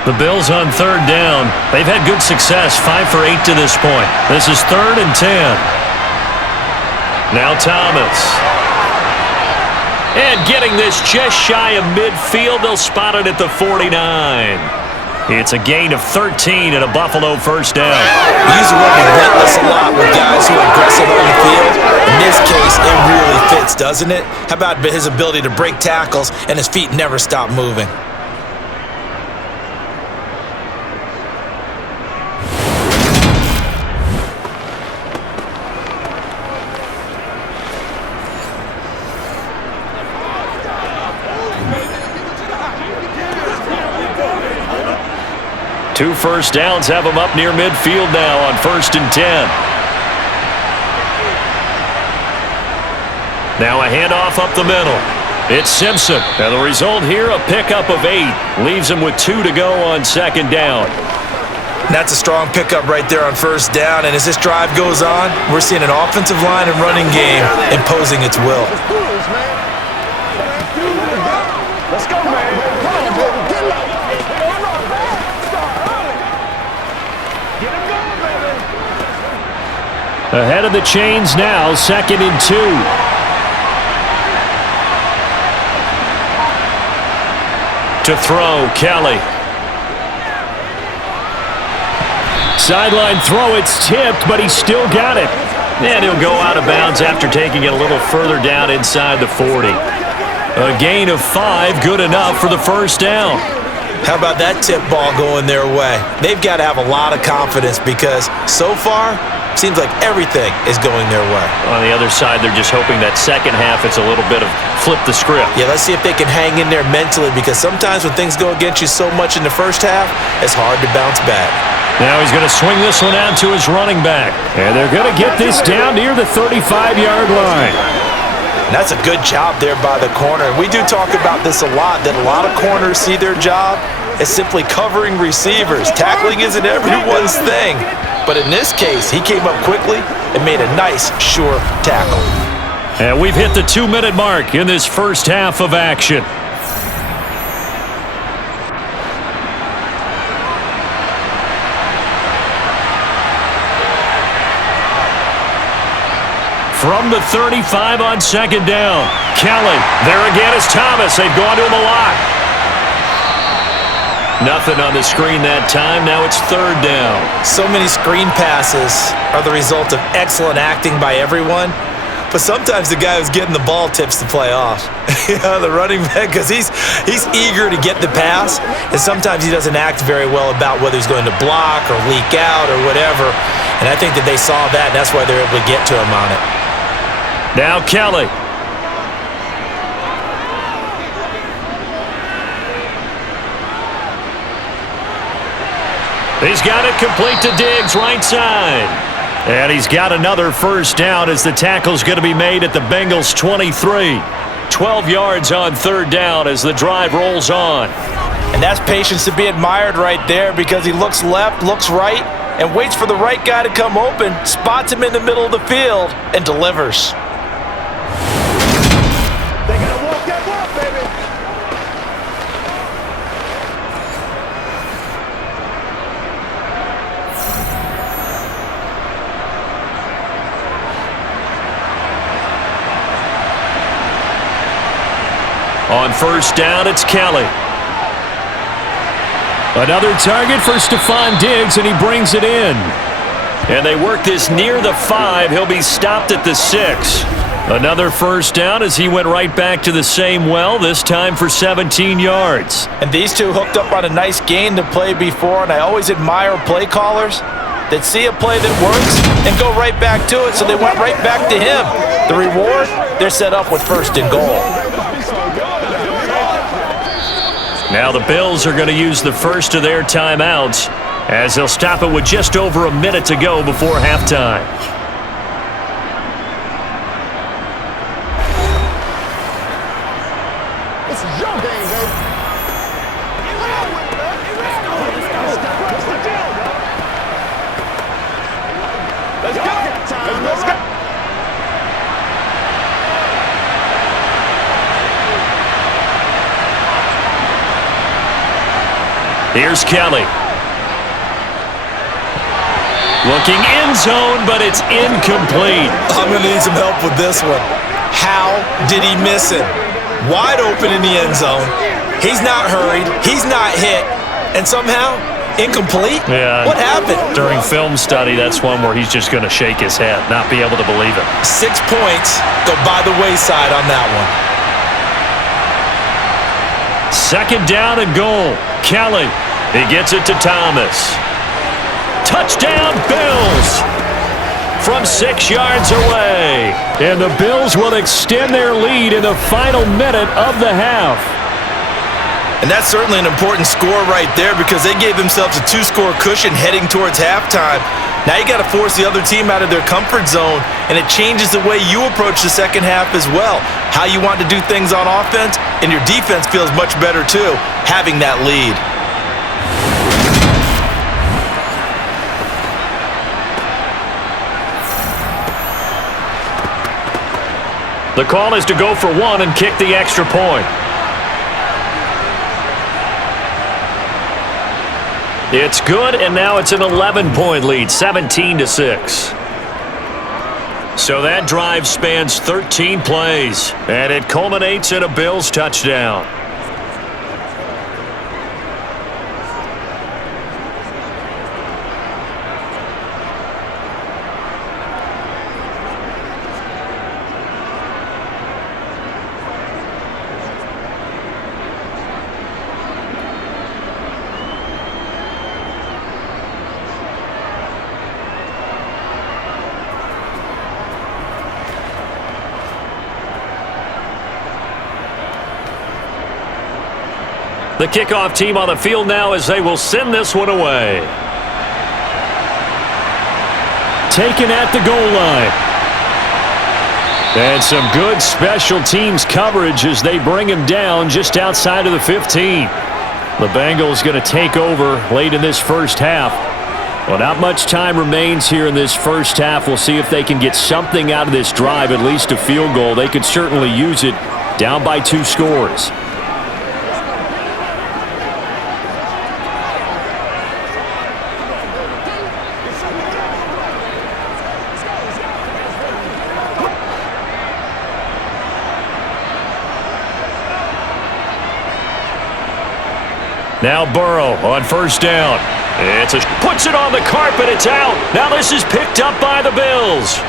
The Bills on 3rd down. They've had good success, 5 for 8 to this point. This is 3rd and 10. Now Thomas. And getting this just shy of midfield, they'll spot it at the 49. It's a gain of 13 and a Buffalo 1st down. We use the word relentless a lot with guys who are aggressive on the field. In this case, it really fits, doesn't it? How about his ability to break tackles and his feet never stop moving? 2 first downs have them up near midfield now on 1st and 10. Now a handoff up the middle. It's Simpson. And the result here, a pickup of 8. Leaves him with 2 to go on 2nd down. That's a strong pickup right there on 1st down. And as this drive goes on, we're seeing an offensive line and running game imposing its will. Let's go, man. Come on, baby. Get it. Get him going, baby. Ahead of the chains now, 2nd and 2. To throw, Kelly. Sideline throw, it's tipped, but he still got it. And he'll go out of bounds after taking it a little further down inside the 40. A gain of 5, good enough for the 1st down. How about that tip ball going their way? They've got to have a lot of confidence because so far, seems like everything is going their way. On the other side, they're just hoping that second half it's a little bit of flip the script. Yeah, let's see if they can hang in there mentally because sometimes when things go against you so much in the first half, it's hard to bounce back. Now he's going to swing this one out to his running back. And they're going to get this down near the 35-yard line. And that's a good job there by the corner. We do talk about this a lot, that a lot of corners see their job as simply covering receivers. Tackling isn't everyone's thing. But in this case, he came up quickly and made a nice, sure tackle. And we've hit the 2-minute mark in this first half of action. From the 35 on 2nd down. Kelly. There again is Thomas. They've gone to him a lot. Nothing on the screen that time. Now it's 3rd down. So many screen passes are the result of excellent acting by everyone. But sometimes the guy who's getting the ball tips the play off. The running back, because he's eager to get the pass. And sometimes he doesn't act very well about whether he's going to block or leak out or whatever. And I think that they saw that, and that's why they're able to get to him on it. Now Kelly. He's got it complete to Diggs, right side. And he's got another 1st down as the tackle's going to be made at the Bengals 23. 12 yards on 3rd down as the drive rolls on. And that's patience to be admired right there because he looks left, looks right, and waits for the right guy to come open, spots him in the middle of the field, and delivers. They gotta walk that walk, baby. On 1st down, it's Kelly. Another target for Stephon Diggs, and he brings it in. And they work this near the 5. He'll be stopped at the 6. Another 1st down as he went right back to the same well, this time for 17 yards. And these two hooked up on a nice gain to play before, and I always admire play callers that see a play that works and go right back to it, so they went right back to him. The reward, they're set up with 1st and goal. Now the Bills are going to use the first of their timeouts as they'll stop it with just over a minute to go before halftime. It's your game, baby. Let's go. Let's go. Here's Kelly. Looking end zone, but it's incomplete. I'm going to need some help with this one. How did he miss it? Wide open in the end zone. He's not hurried. He's not hit. And somehow, incomplete? Yeah. What happened? During film study, that's one where he's just going to shake his head, not be able to believe it. 6 points go by the wayside on that one. 2nd down and goal. Kelly. He gets it to Thomas. Touchdown, Bills! From 6 yards away. And the Bills will extend their lead in the final minute of the half. And that's certainly an important score right there because they gave themselves a 2-score cushion heading towards halftime. Now you got to force the other team out of their comfort zone, and it changes the way you approach the second half as well. How you want to do things on offense, and your defense feels much better too, having that lead. The call is to go for one and kick the extra point. It's good, and now it's an 11-point lead, 17-6. So that drive spans 13 plays, and it culminates in a Bills touchdown. The kickoff team on the field now as they will send this one away. Taken at the goal line. And some good special teams coverage as they bring him down just outside of the 15. The Bengals going to take over late in this first half. Well, not much time remains here in this first half. We'll see if they can get something out of this drive, at least a field goal. They could certainly use it down by 2 scores. Now Burrow on first down. Puts it on the carpet. It's out. Now this is picked up by the Bills.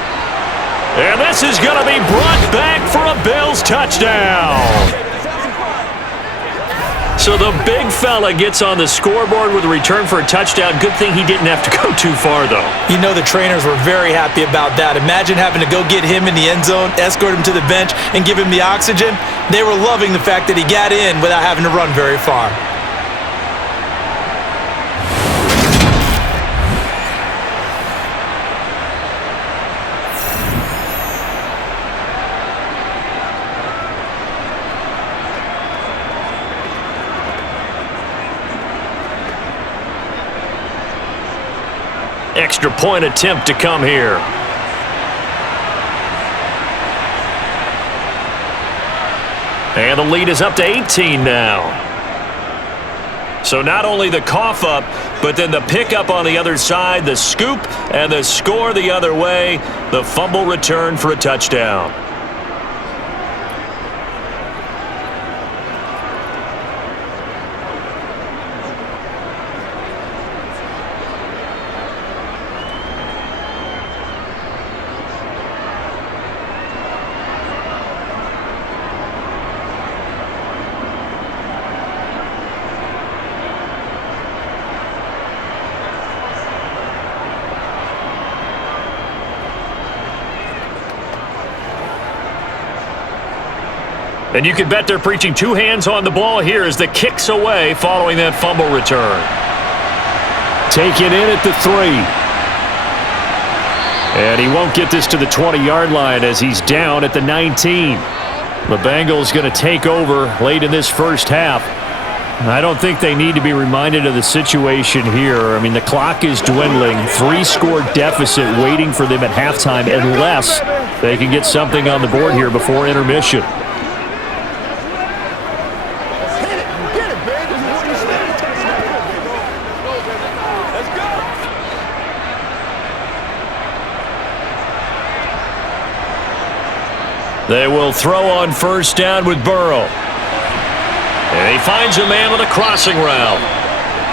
And this is going to be brought back for a Bills touchdown. So the big fella gets on the scoreboard with a return for a touchdown. Good thing he didn't have to go too far, though. You know the trainers were very happy about that. Imagine having to go get him in the end zone, escort him to the bench, and give him the oxygen. They were loving the fact that he got in without having to run very far. Extra point attempt to come here. And the lead is up to 18 now. So not only the cough up, but then the pickup on the other side, the scoop, and the score the other way. The fumble return for a touchdown. And you can bet they're preaching 2 hands on the ball here as the kick's away following that fumble return. Taken in at the 3. And he won't get this to the 20-yard line as he's down at the 19. The Bengals going to take over late in this first half. I don't think they need to be reminded of the situation here. I mean, the clock is dwindling. 3-score deficit waiting for them at halftime unless they can get something on the board here before intermission. They will throw on first down with Burrow. And he finds a man with a crossing route.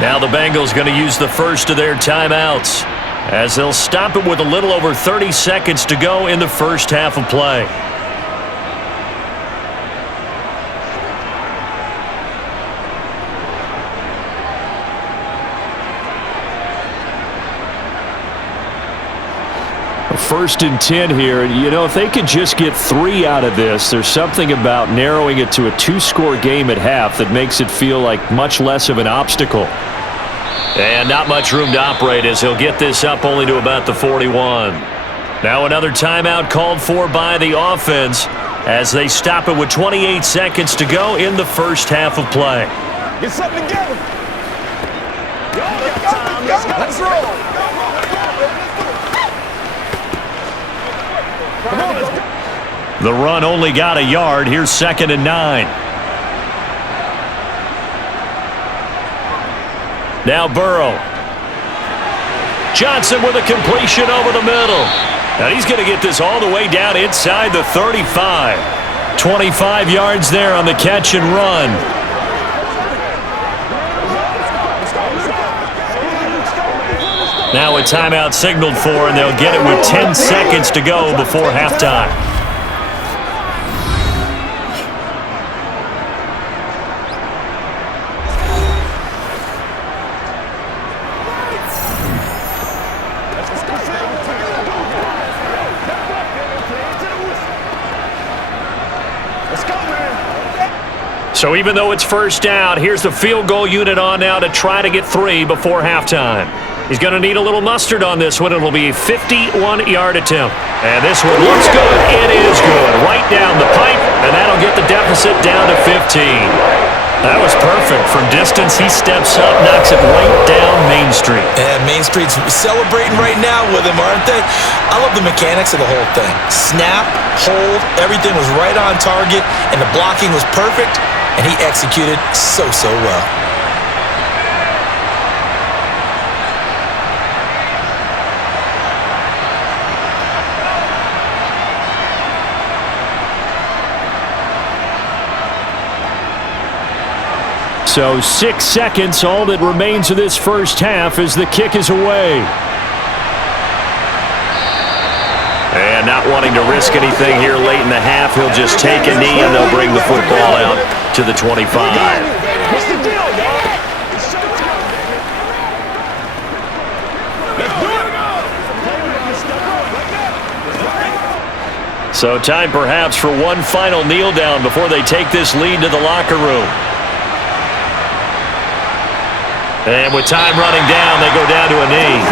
Now the Bengals going to use the first of their timeouts as they'll stop it with a little over 30 seconds to go in the first half of play. 1st and 10 here. You know, if they could just get 3 out of this, there's something about narrowing it to a 2-score game at half that makes it feel like much less of an obstacle. And not much room to operate as he'll get this up only to about the 41. Now another timeout called for by the offense as they stop it with 28 seconds to go in the first half of play. Get something together. Let's roll. The run only got a yard. Here's 2nd and 9. Now Burrow. Johnson with a completion over the middle. And he's going to get this all the way down inside the 35. 25 yards there on the catch and run. Now a timeout signaled for, and they'll get it with 10 seconds to go before halftime. So even though it's first down, here's the field goal unit on now to try to get 3 before halftime. He's going to need a little mustard on this one. It'll be a 51-yard attempt. And this one looks good. It is good. Right down the pipe, and that'll get the deficit down to 15. That was perfect. From distance, he steps up, knocks it right down Main Street. And Main Street's celebrating right now with him, aren't they? I love the mechanics of the whole thing. Snap, hold, everything was right on target, and the blocking was perfect, and he executed so well. So 6 seconds, all that remains of this first half as the kick is away. And not wanting to risk anything here late in the half, he'll just take a knee and they'll bring the football out to the 25. What's the deal, y'all? Let's do it. So time perhaps for one final kneel down before they take this lead to the locker room. And with time running down, they go down to a knee.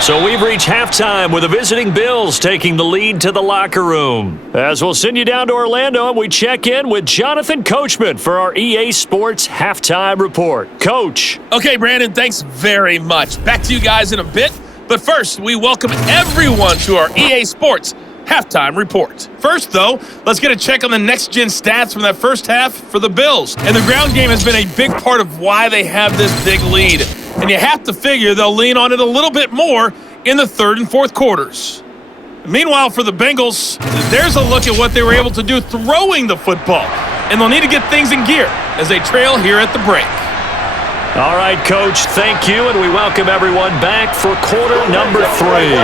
So we've reached halftime with the visiting Bills taking the lead to the locker room. As we'll send you down to Orlando, and we check in with Jonathan Coachman for our EA Sports Halftime Report. Coach. Okay, Brandon, thanks very much. Back to you guys in a bit. But first, we welcome everyone to our EA Sports Halftime Report. First, though, let's get a check on the next-gen stats from that first half for the Bills. And the ground game has been a big part of why they have this big lead. And you have to figure they'll lean on it a little bit more in the 3rd and 4th quarters. Meanwhile, for the Bengals, there's a look at what they were able to do throwing the football. And they'll need to get things in gear as they trail here at the break. All right, Coach, thank you, and we welcome everyone back for quarter number 3.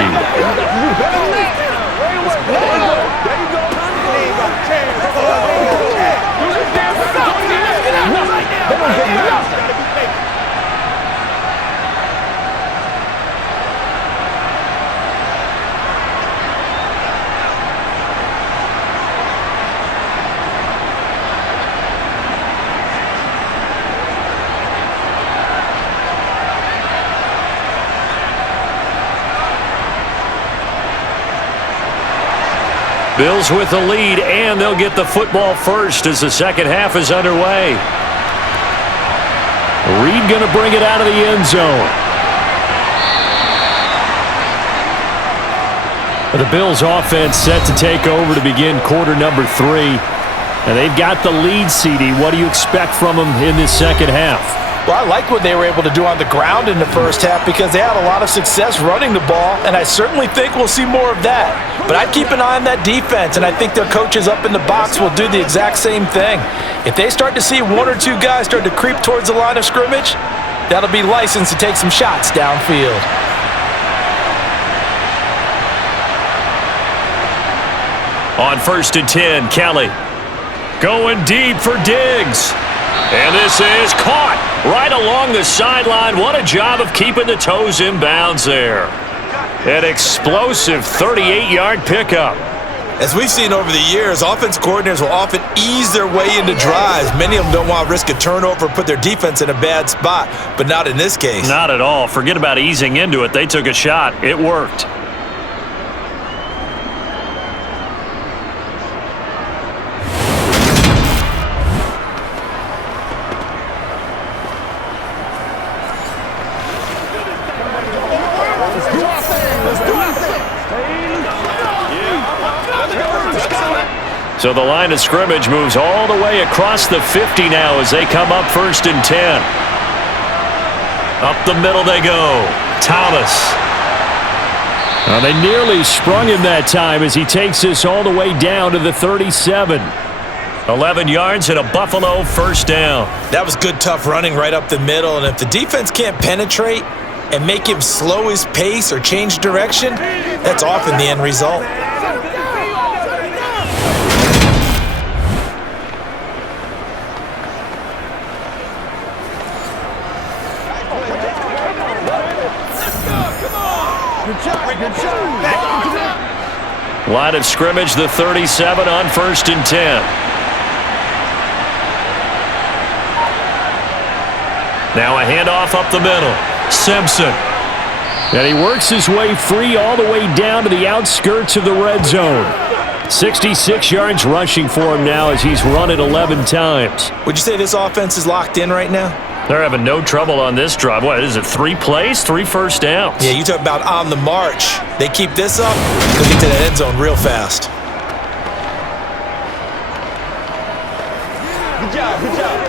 Bills with the lead, and they'll get the football first as the second half is underway. Reed going to bring it out of the end zone. The Bills offense set to take over to begin quarter number 3. And they've got the lead, CD. What do you expect from them in this second half? Well, I like what they were able to do on the ground in the first half because they had a lot of success running the ball, and I certainly think we'll see more of that. But I'd keep an eye on that defense, and I think their coaches up in the box will do the exact same thing. If they start to see 1 or 2 guys start to creep towards the line of scrimmage, that'll be licensed to take some shots downfield. On 1st and 10, Kelly going deep for Diggs. And this is caught. Right along the sideline. What a job of keeping the toes in bounds there. An explosive 38-yard pickup. As we've seen over the years, offense coordinators will often ease their way into drives. Many of them don't want to risk a turnover or put their defense in a bad spot, but not in this case. Not at all. Forget about easing into it. They took a shot. It worked. So the line of scrimmage moves all the way across the 50 now as they come up 1st and 10. Up the middle they go. Thomas. Well, they nearly sprung him that time as he takes this all the way down to the 37. 11 yards and a Buffalo first down. That was good, tough running right up the middle, and if the defense can't penetrate and make him slow his pace or change direction, that's often the end result. Line of scrimmage, the 37 on 1st and 10. Now a handoff up the middle. Simpson. And he works his way free all the way down to the outskirts of the red zone. 66 yards rushing for him now as he's run it 11 times. Would you say this offense is locked in right now? They're having no trouble on this drive. What is it, 3 plays, 3 first downs? Yeah, you talk about on the march. They keep this up, they'll get to that end zone real fast. Good job, good job.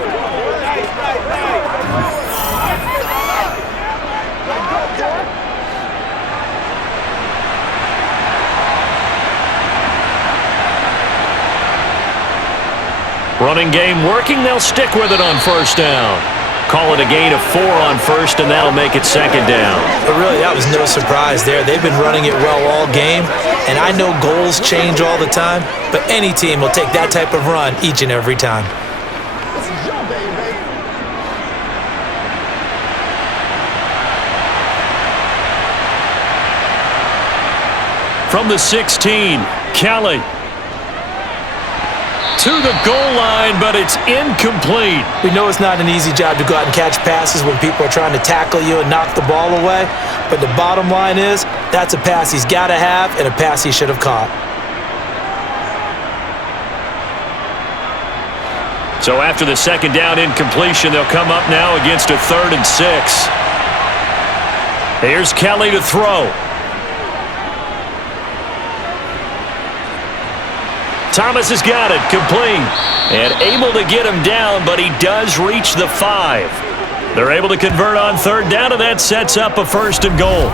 Running game working. They'll stick with it on 1st down. Call it a gain of 4 on 1st, and that'll make it 2nd down. But really, that was no surprise there. They've been running it well all game, and I know goals change all the time, but any team will take that type of run each and every time. From the 16, Kelly. To the goal line, but it's incomplete. We know it's not an easy job to go out and catch passes when people are trying to tackle you and knock the ball away, but the bottom line is that's a pass he's got to have and a pass he should have caught. So after the 2nd down incompletion, they'll come up now against a 3rd and 6. Here's Kelly to throw. Thomas has got it, complete, and able to get him down, but he does reach the 5. They're able to convert on 3rd down, and that sets up a 1st and goal.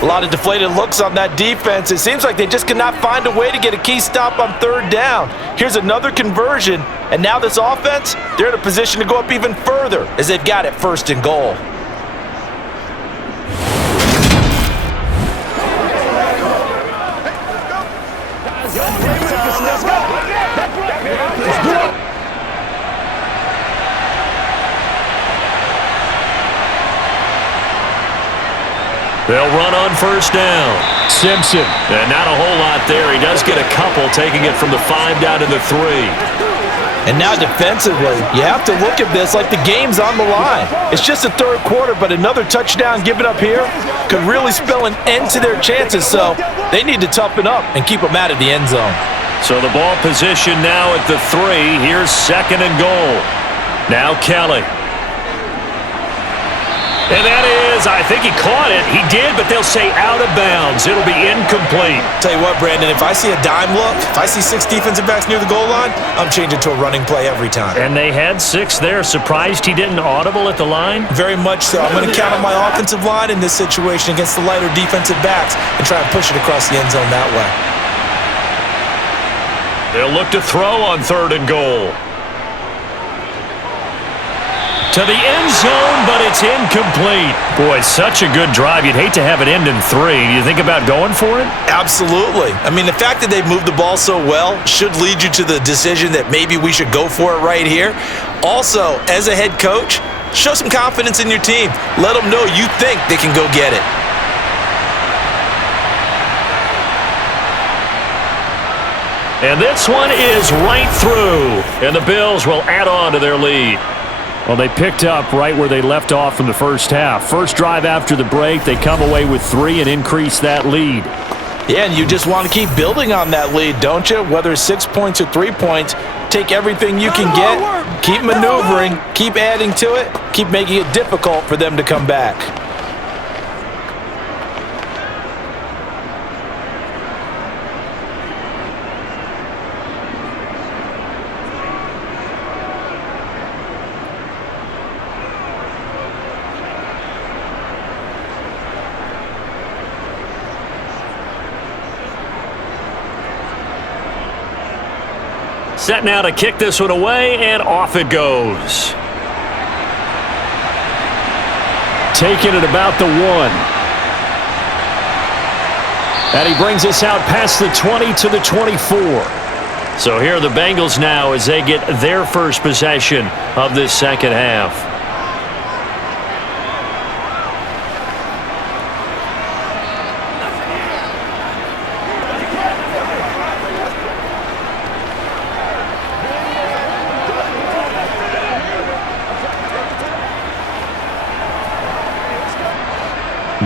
A lot of deflated looks on that defense. It seems like they just cannot find a way to get a key stop on 3rd down. Here's another conversion, and now this offense, they're in a position to go up even further as they've got it 1st and goal. They'll run on 1st down. Simpson. And not a whole lot there. He does get a couple, taking it from the 5 down to the 3. And now defensively, you have to look at this like the game's on the line. It's just the 3rd quarter, but another touchdown given up here could really spell an end to their chances, so they need to toughen up and keep them out of the end zone. So the ball position now at the 3. Here's 2nd and goal. Now Kelly. And that is, I think he caught it. He did, but they'll say out of bounds. It'll be incomplete. Tell you what, Brandon, if I see a dime look, if I see 6 defensive backs near the goal line, I'm changing to a running play every time. And they had 6 there. Surprised he didn't audible at the line? Very much so. I'm going to count on my offensive line in this situation against the lighter defensive backs and try and push it across the end zone that way. They'll look to throw on 3rd and goal. To the end zone, but it's incomplete. Boy, such a good drive. You'd hate to have it end in 3. Do you think about going for it? Absolutely. I mean, the fact that they've moved the ball so well should lead you to the decision that maybe we should go for it right here. Also, as a head coach, Show some confidence in your team. Let them know you think they can go get it. And this one is right through, and the Bills will add on to their lead. Well, they picked up right where they left off from the first half. First drive after the break, they come away with 3 and increase that lead. Yeah, and you just want to keep building on that lead, don't you? Whether it's 6 points or 3 points, take everything you can get, keep maneuvering, keep adding to it, keep making it difficult for them to come back. Set now to kick this one away, and off it goes. Taking it about the 1. And he brings us out past the 20 to the 24. So here are the Bengals now as they get their first possession of this second half.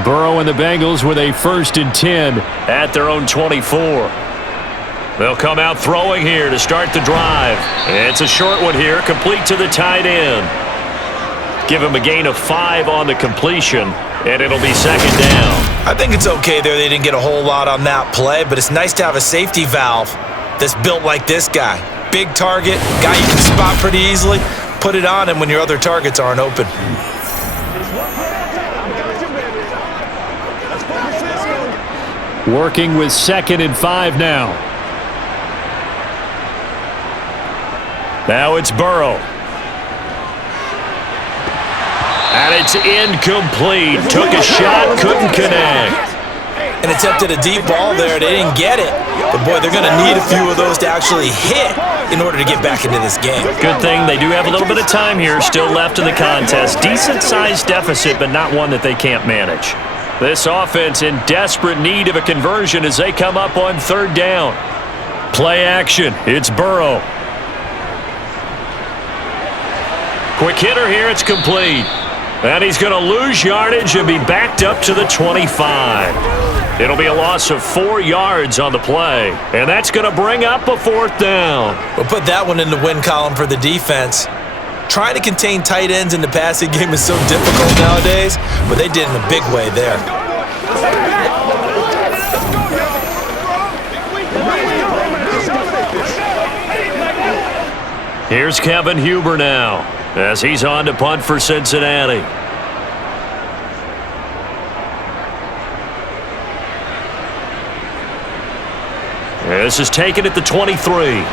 Burrow and the Bengals with a 1st and 10 at their own 24. They'll come out throwing here to start the drive. It's a short one here, complete to the tight end. Give him a gain of 5 on the completion, and it'll be second down. I think it's okay there. They didn't get a whole lot on that play, but it's nice to have a safety valve that's built like this guy. Big target, guy you can spot pretty easily. Put it on him when your other targets aren't open. Working with 2nd and 5 now. Now it's Burrow. And it's incomplete. Took a shot, couldn't connect. And attempted a deep ball there. They didn't get it. But, boy, they're going to need a few of those to actually hit in order to get back into this game. Good thing they do have a little bit of time here still left in the contest. Decent-sized deficit, but not one that they can't manage. This offense in desperate need of a conversion as they come up on 3rd down. Play action. It's Burrow. Quick hitter here. It's complete. And he's going to lose yardage and be backed up to the 25. It'll be a loss of 4 yards on the play. And that's going to bring up a 4th down. We'll put that one in the win column for the defense. Trying to contain tight ends in the passing game is so difficult nowadays, but they did in a big way there. Here's Kevin Huber now as he's on to punt for Cincinnati. This is taken at the 23.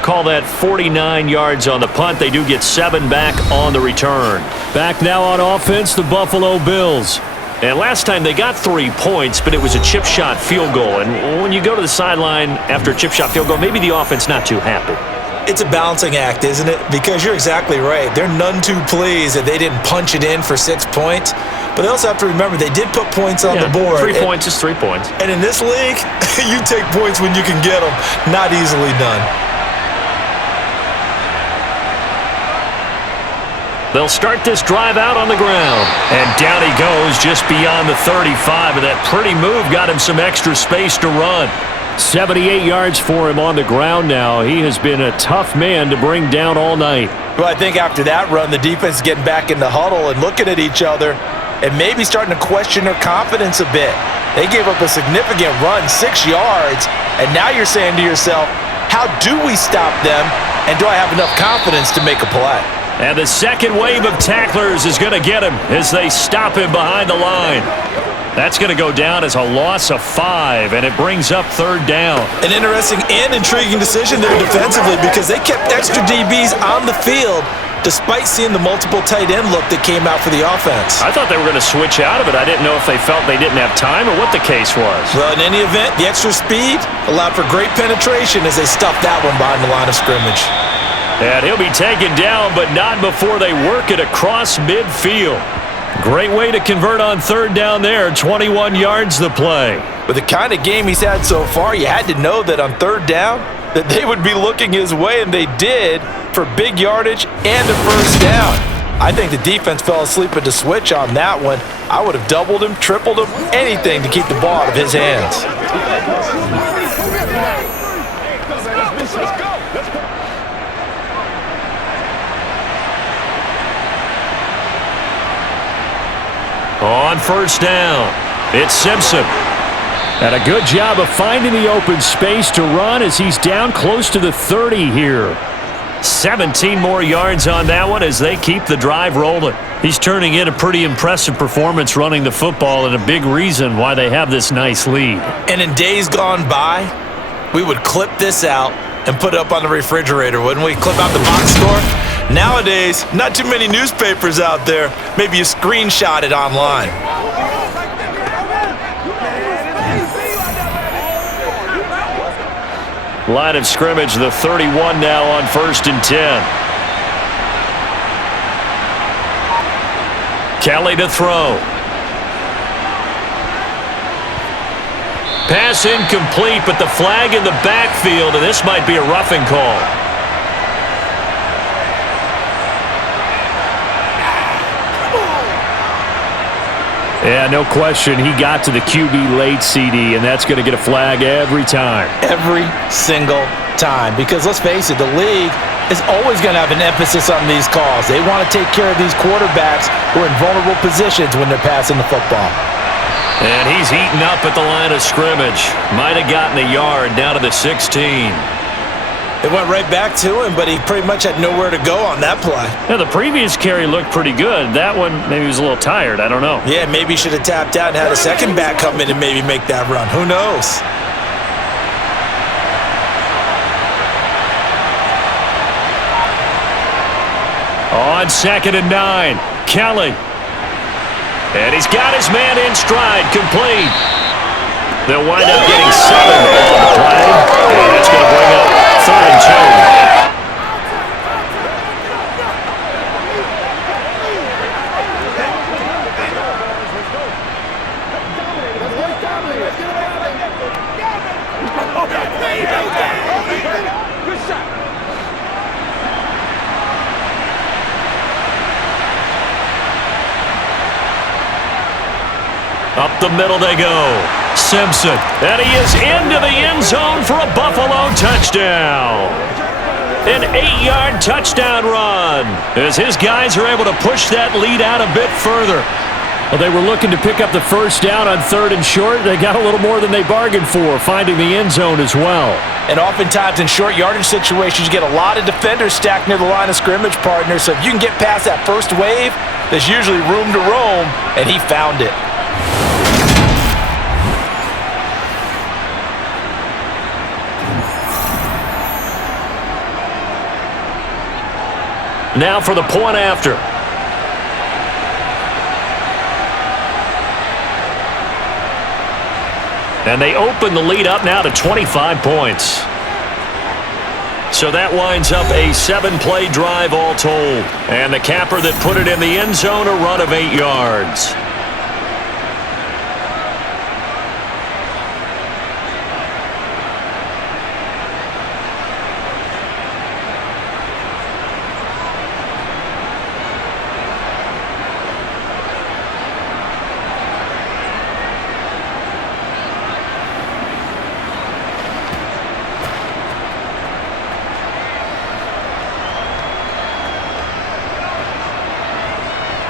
Call that 49 yards on the punt. They do get 7 back on the return. Back now on offense, the Buffalo Bills. And last time they got 3 points, but it was a chip shot field goal. And when you go to the sideline after a chip shot field goal, maybe the offense not too happy. It's a balancing act, isn't it? Because you're exactly right. They're none too pleased that they didn't punch it in for 6 points. But they also have to remember they did put points on the board. 3 points is 3 points. And in this league, you take points when you can get them. Not easily done. They'll start this drive out on the ground. And down he goes just beyond the 35. And that pretty move got him some extra space to run. 78 yards for him on the ground now. He has been a tough man to bring down all night. Well, I think after that run, the defense is getting back in the huddle and looking at each other and maybe starting to question their confidence a bit. They gave up a significant run, 6 yards, and now you're saying to yourself, how do we stop them, and do I have enough confidence to make a play? And the second wave of tacklers is going to get him as they stop him behind the line. That's going to go down as a loss of 5, and it brings up 3rd down. An interesting and intriguing decision there defensively because they kept extra DBs on the field despite seeing the multiple tight end look that came out for the offense. I thought they were going to switch out of it. I didn't know if they felt they didn't have time or what the case was. Well, in any event, the extra speed allowed for great penetration as they stuffed that one behind the line of scrimmage. And he'll be taken down, but not before they work it across midfield. Great way to convert on third down there. 21 yards the play. With the kind of game he's had so far, you had to know that on third down that they would be looking his way, and they did, for big yardage and a first down. I think the defense fell asleep at the switch on that one. I would have doubled him, tripled him, anything to keep the ball out of his hands. On first down, it's Simpson. And a good job of finding the open space to run as he's down close to the 30 here. 17 more yards on that one as they keep the drive rolling. He's turning in a pretty impressive performance running the football, and a big reason why they have this nice lead. And in days gone by, we would clip this out and put it up on the refrigerator, wouldn't we? Clip out the box score. Nowadays, not too many newspapers out there. Maybe you screenshot it online. Line of scrimmage, the 31 now on 1st and 10. Kelly to throw. Pass incomplete, but the flag in the backfield, and this might be a roughing call. Yeah, no question. He got to the QB late, CD, and that's going to get a flag every time. Every single time. Because let's face it, the league is always going to have an emphasis on these calls. They want to take care of these quarterbacks who are in vulnerable positions when they're passing the football. And he's eaten up at the line of scrimmage. Might have gotten a yard down to the 16. It went right back to him, but he pretty much had nowhere to go on that play. Yeah, the previous carry looked pretty good. That one, maybe he was a little tired. I don't know. Yeah, maybe he should have tapped out and had a second back come in and maybe make that run. Who knows? On 2nd and 9, Kelly. And he's got his man in stride, complete. They'll wind up getting 7 on the play. And that's going to bring up 3rd and 2. Up the middle they go. Simpson. And he is into the end zone for a Buffalo touchdown. An 8-yard touchdown run as his guys are able to push that lead out a bit further. Well, they were looking to pick up the first down on 3rd and short. They got a little more than they bargained for, finding the end zone as well. And oftentimes in short yardage situations, you get a lot of defenders stacked near the line of scrimmage, partner. So if you can get past that first wave, there's usually room to roam, and he found it. Now for the point after. And they open the lead up now to 25 points. So that winds up a 7-play drive all told. And the capper that put it in the end zone, a run of 8 yards.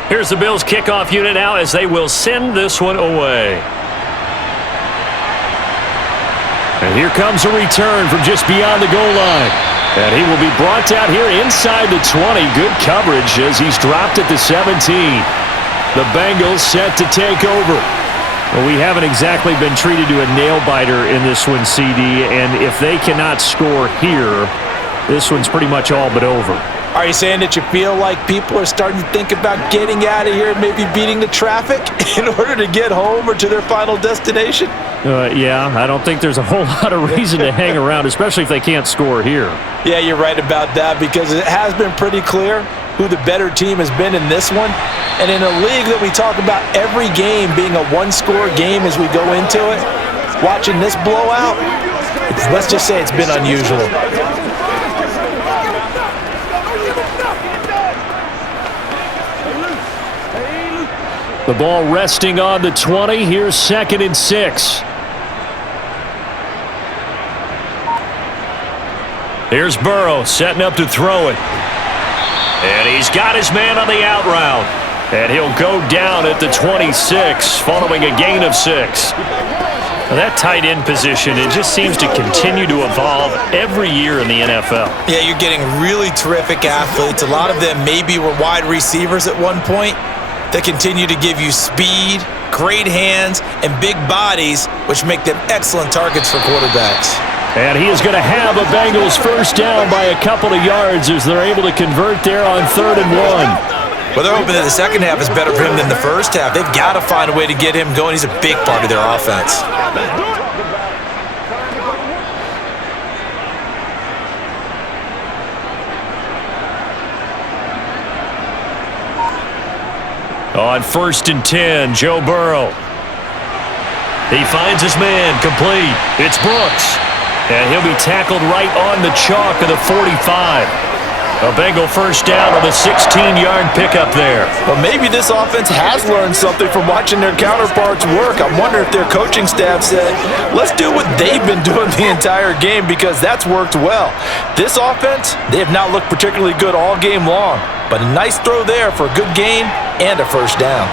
Here's the Bills kickoff unit now as they will send this one away. And here comes a return from just beyond the goal line. And he will be brought out here inside the 20. Good coverage as he's dropped at the 17. The Bengals set to take over. Well, we haven't exactly been treated to a nail-biter in this one, CD. And if they cannot score here, this one's pretty much all but over. Are you saying that you feel like people are starting to think about getting out of here and maybe beating the traffic in order to get home or to their final destination? Yeah, I don't think there's a whole lot of reason to hang around, especially if they can't score here. Yeah, you're right about that because it has been pretty clear who the better team has been in this one. And in a league that we talk about every game being a one-score game as we go into it, watching this blowout, let's just say it's been unusual. The ball resting on the 20. Here's 2nd and 6. Here's Burrow setting up to throw it. And he's got his man on the out route. And he'll go down at the 26 following a gain of 6. Now, that tight end position, it just seems to continue to evolve every year in the NFL. Yeah, you're getting really terrific athletes. A lot of them maybe were wide receivers at one point that continue to give you speed, great hands, and big bodies, which make them excellent targets for quarterbacks. And he is going to have a Bengals first down by a couple of yards as they're able to convert there on 3rd and 1. Well, they're hoping that the second half is better for him than the first half. They've got to find a way to get him going. He's a big part of their offense. On 1st and 10, Joe Burrow. He finds his man, complete. It's Brooks. And he'll be tackled right on the chalk of the 45. A Bengal first down on the 16-yard pickup there. Well, maybe this offense has learned something from watching their counterparts work. I wonder if their coaching staff said, let's do what they've been doing the entire game because that's worked well. This offense, they have not looked particularly good all game long. But a nice throw there for a good gain and a first down.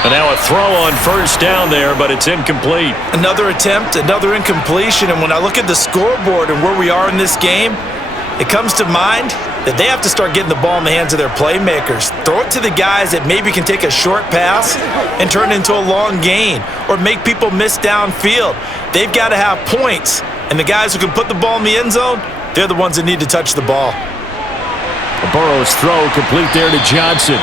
And now a throw on first down there, but it's incomplete. Another attempt, another incompletion. And when I look at the scoreboard and where we are in this game, it comes to mind that they have to start getting the ball in the hands of their playmakers. Throw it to the guys that maybe can take a short pass and turn it into a long gain or make people miss downfield. They've got to have points. And the guys who can put the ball in the end zone, they're the ones that need to touch the ball. Burrow's throw complete there to Johnson.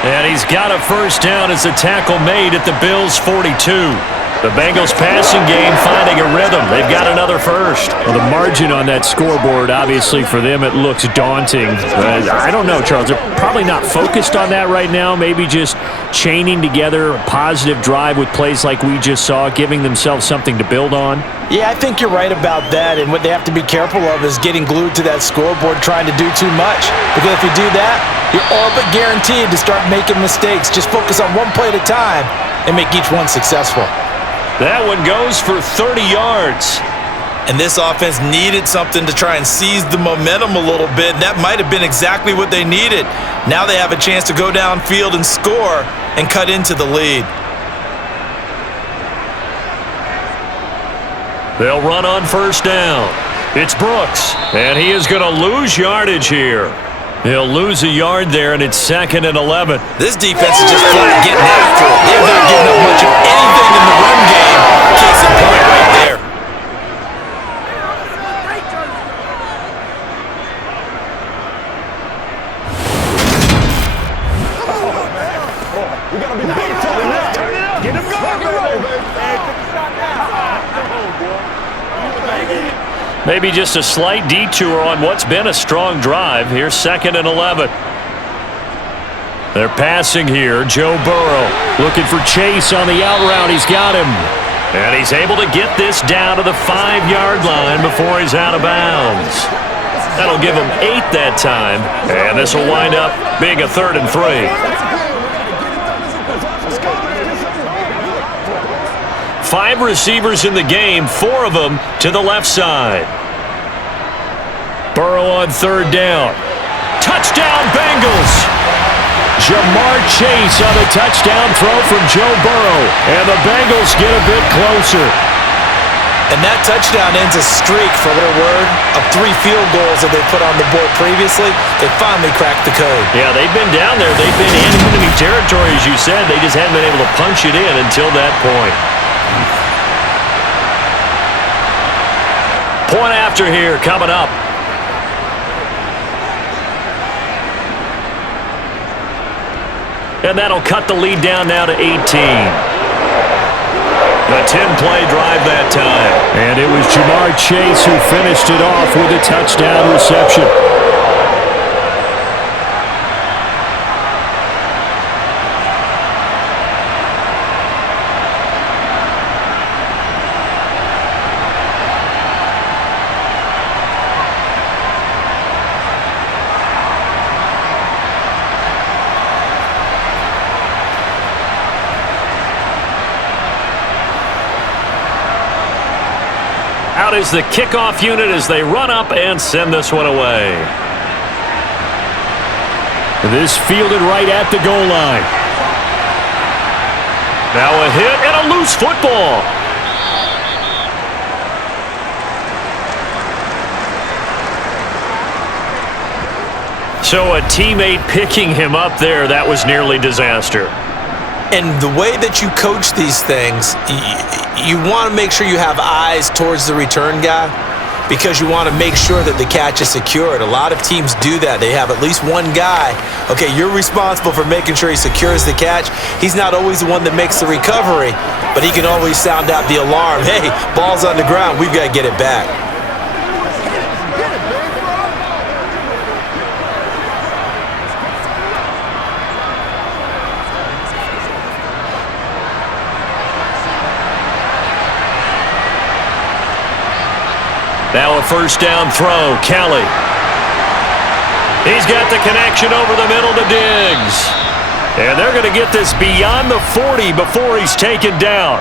And he's got a first down as the tackle made at the Bills' 42. The Bengals passing game finding a rhythm. They've got another first. Well, the margin on that scoreboard, obviously for them, it looks daunting. I don't know, Charles. They're probably not focused on that right now. Maybe just chaining together a positive drive with plays like we just saw, giving themselves something to build on. Yeah, I think you're right about that. And what they have to be careful of is getting glued to that scoreboard trying to do too much. Because if you do that, you're all but guaranteed to start making mistakes. Just focus on one play at a time and make each one successful. That one goes for 30 yards. And this offense needed something to try and seize the momentum a little bit. And that might have been exactly what they needed. Now they have a chance to go downfield and score and cut into the lead. They'll run on first down. It's Brooks, and he is going to lose yardage here. He'll lose a yard there, and it's 2nd and 11. This defense is just flat getting after it. They've not given up much of anything in the run game. Case in point right there. We gotta be big time now. Get him going, baby. Maybe just a slight detour on what's been a strong drive. Here's 2nd and 11. They're passing here. Joe Burrow looking for Chase on the out route. He's got him. And he's able to get this down to the 5-yard line before he's out of bounds. That'll give him 8 that time. And this will wind up being a 3rd and 3. 5 receivers in the game, 4 of them to the left side. Burrow on 3rd down. Touchdown, Bengals! Jamar Chase on a touchdown throw from Joe Burrow. And the Bengals get a bit closer. And that touchdown ends a streak, for their word, of 3 field goals that they put on the board previously. They finally cracked the code. Yeah, they've been down there. They've been in enemy territory, as you said. They just haven't been able to punch it in until that point. Point after here coming up. And that'll cut the lead down now to 18. A 10-play drive that time. And it was Jamar Chase who finished it off with a touchdown reception. Out is the kickoff unit as they run up and send this one away. This fielded right at the goal line. Now a hit and a loose football. So a teammate picking him up there, that was nearly disaster. And the way that you coach these things, you want to make sure you have eyes towards the return guy because you want to make sure that the catch is secured. A lot of teams do that. They have at least one guy. Okay, you're responsible for making sure he secures the catch. He's not always the one that makes the recovery, but he can always sound out the alarm. Hey, ball's on the ground. We've got to get it back. Now a first down throw, Kelly. He's got the connection over the middle to Diggs. And they're going to get this beyond the 40 before he's taken down.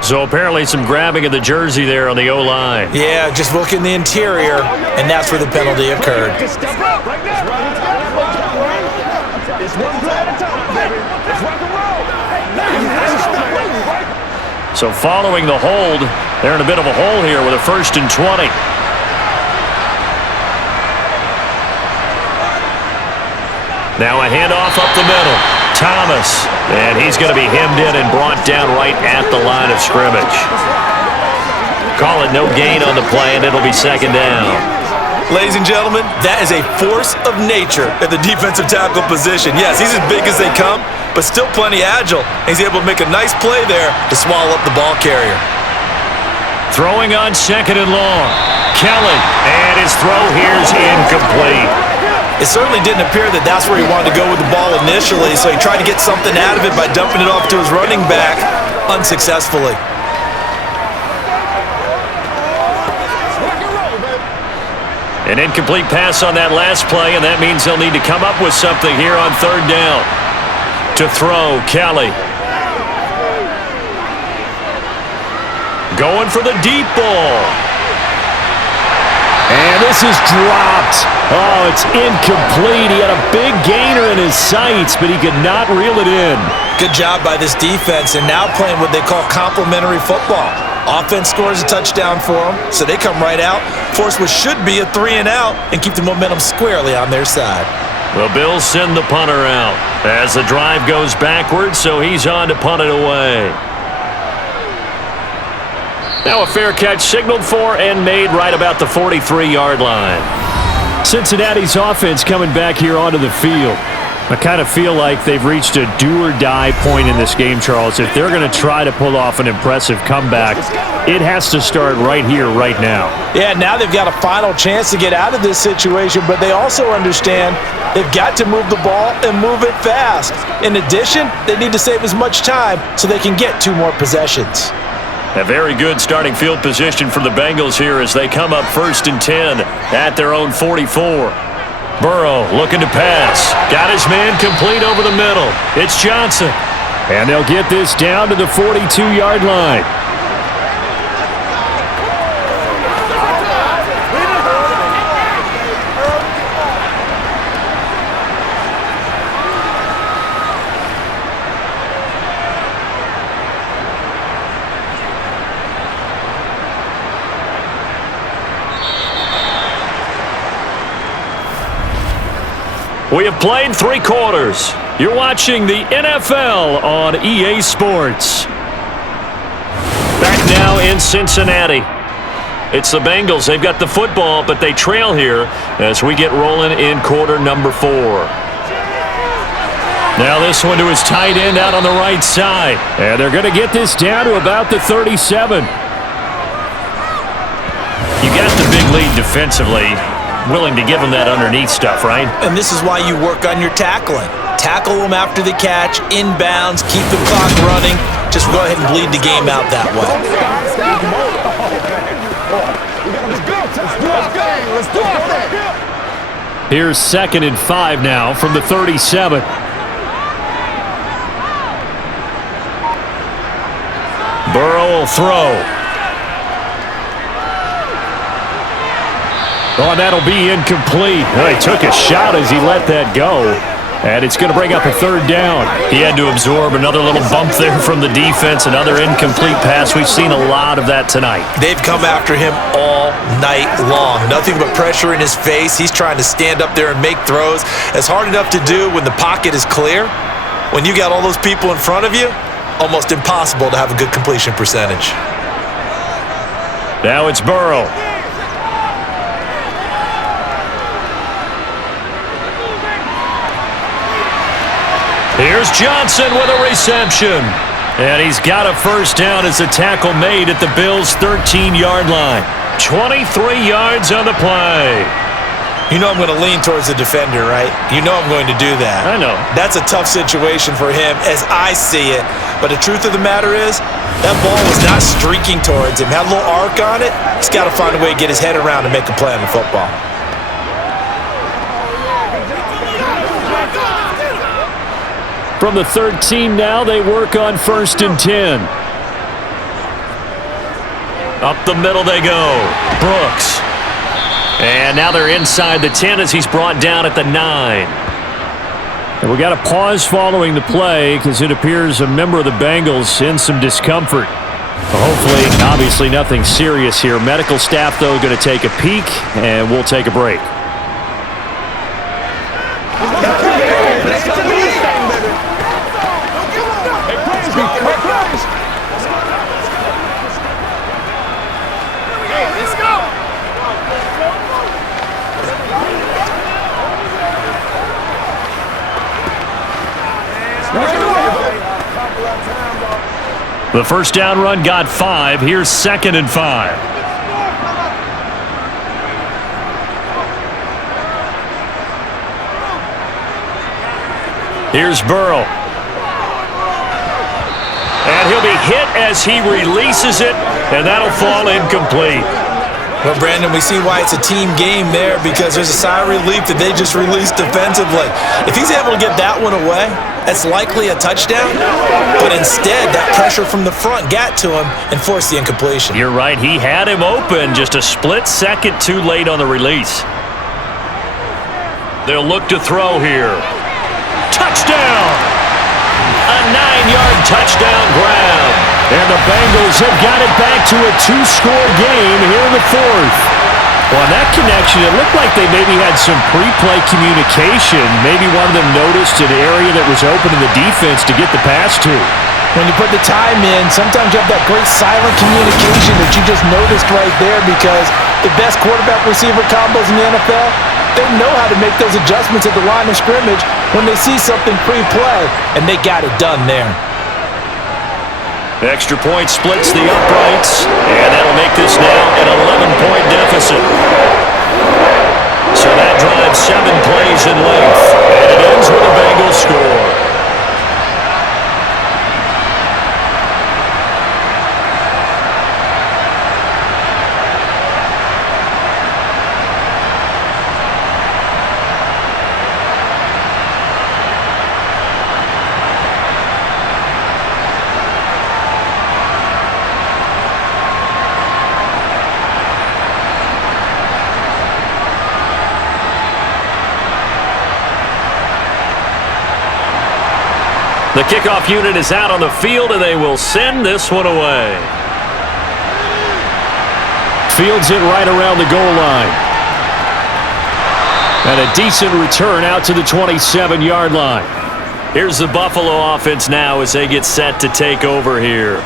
So apparently some grabbing of the jersey there on the O-line. Yeah, just look in the interior, and that's where the penalty occurred. It's one play at a time, baby. Let's rock and roll. So following the hold, they're in a bit of a hole here with a 1st and 20. Now a handoff up the middle. Thomas, and he's going to be hemmed in and brought down right at the line of scrimmage. Call it no gain on the play, and it'll be 2nd down. Ladies and gentlemen, that is a force of nature at the defensive tackle position. Yes, he's as big as they come, but still plenty agile. He's able to make a nice play there to swallow up the ball carrier. Throwing on 2nd and long. Kelly, and his throw here's incomplete. It certainly didn't appear that that's where he wanted to go with the ball initially, so he tried to get something out of it by dumping it off to his running back unsuccessfully. An incomplete pass on that last play, and that means they'll need to come up with something here on 3rd down. To throw, Kelly. Going for the deep ball. And this is dropped. Oh, it's incomplete. He had a big gainer in his sights, but he could not reel it in. Good job by this defense, and now playing what they call complementary football. Offense scores a touchdown for them, so they come right out, force what should be a 3-and-out, and keep the momentum squarely on their side. The Bills send the punter out as the drive goes backwards, so he's on to punt it away. Now a fair catch signaled for and made right about the 43-yard line. Cincinnati's offense coming back here onto the field. I kind of feel like they've reached a do-or-die point in this game, Charles. If they're going to try to pull off an impressive comeback, it has to start right here, right now. Yeah, now they've got a final chance to get out of this situation, but they also understand they've got to move the ball and move it fast. In addition, they need to save as much time so they can get 2 more possessions. A very good starting field position for the Bengals here as they come up 1st and 10 at their own 44. Burrow looking to pass. Got his man complete over the middle. It's Johnson. And they'll get this down to the 42-yard line. We have played 3 quarters. You're watching the NFL on EA Sports. Back now in Cincinnati. It's the Bengals. They've got the football, but they trail here as we get rolling in quarter number 4. Now this one to his tight end out on the right side. And they're going to get this down to about the 37. You got the big lead defensively. Willing to give them that underneath stuff, right? And this is why you work on your tackling. Tackle them after the catch, inbounds, keep the clock running. Just go ahead and bleed the game out that way. Here's 2nd and 5 now from the 37. Burrow will throw. Oh, and that'll be incomplete. Well, he took a shot as he let that go. And it's going to bring up a 3rd down. He had to absorb another little bump there from the defense, another incomplete pass. We've seen a lot of that tonight. They've come after him all night long. Nothing but pressure in his face. He's trying to stand up there and make throws. It's hard enough to do when the pocket is clear. When you got all those people in front of you, almost impossible to have a good completion percentage. Now it's Burrow. Here's Johnson with a reception. And he's got a 1st down as the tackle made at the Bills' 13-yard line. 23 yards on the play. You know I'm going to lean towards the defender, right? You know I'm going to do that. I know. That's a tough situation for him as I see it. But the truth of the matter is, that ball was not streaking towards him. Had a little arc on it. He's got to find a way to get his head around and make a play on the football. From the 13 now, they work on 1st and 10. Up the middle they go. Brooks. And now they're inside the 10 as he's brought down at the 9. And we got a pause following the play because it appears a member of the Bengals in some discomfort. Hopefully, obviously nothing serious here. Medical staff, though, going to take a peek, and we'll take a break. The 1st down run got 5. Here's 2nd and 5. Here's Burrow. And he'll be hit as he releases it, and that'll fall incomplete. Well, Brandon, we see why it's a team game there because there's a sigh of relief that they just released defensively. If he's able to get that one away, that's likely a touchdown. But instead, that pressure from the front got to him and forced the incompletion. You're right. He had him open just a split second too late on the release. They'll look to throw here. Touchdown! A 9-yard touchdown grab. And the Bengals have got it back to a 2-score game here in the 4th. Well, on that connection, it looked like they maybe had some pre-play communication. Maybe one of them noticed an area that was open in the defense to get the pass to. When you put the time in, sometimes you have that great silent communication that you just noticed right there because the best quarterback-receiver combos in the NFL, they know how to make those adjustments at the line of scrimmage when they see something pre-play, and they got it done there. Extra point splits the uprights, and that'll make this now an 11-point deficit. So that drives 7 plays in length, and it ends with a Bengals score. The kickoff unit is out on the field, and they will send this one away. Fields it right around the goal line. And a decent return out to the 27-yard line. Here's the Buffalo offense now as they get set to take over here.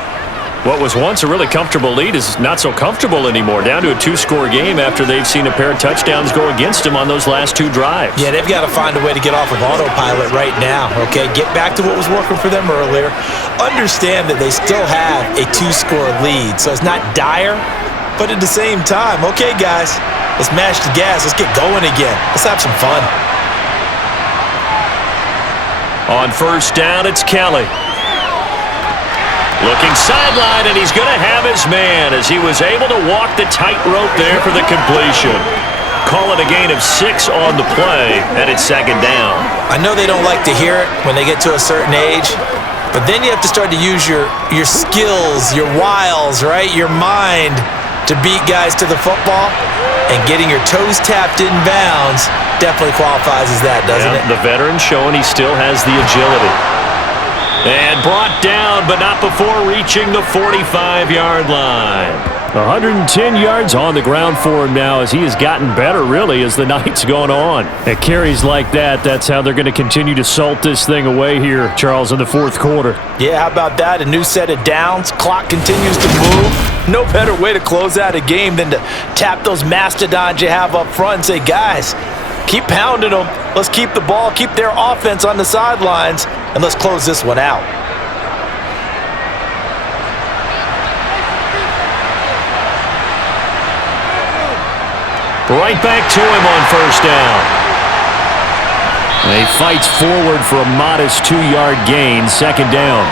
What was once a really comfortable lead is not so comfortable anymore. Down to a 2-score game after they've seen a pair of touchdowns go against them on those last 2 drives. Yeah, they've got to find a way to get off of autopilot right now, okay? Get back to what was working for them earlier. Understand that they still have a 2-score lead, so it's not dire, but at the same time, okay, guys, let's mash the gas. Let's get going again. Let's have some fun. On first down, it's Kelly. Looking sideline, and he's going to have his man as he was able to walk the tightrope there for the completion. Call it a gain of 6 on the play, and it's second down. I know they don't like to hear it when they get to a certain age, but then you have to start to use your skills, your wiles, right, your mind to beat guys to the football, and getting your toes tapped in bounds definitely qualifies as that, doesn't it? The veteran showing he still has the agility. And brought down, but not before reaching the 45-yard line. 110 yards on the ground for him now as he has gotten better, really, as the night's gone on. At carries like that, that's how they're going to continue to salt this thing away here, Charles, in the fourth quarter. Yeah, how about that? A new set of downs. Clock continues to move. No better way to close out a game than to tap those mastodons you have up front and say, guys, keep pounding them. Let's keep the ball, keep their offense on the sidelines, and let's close this one out. Right back to him on first down. He fights forward for a modest 2-yard gain, second down.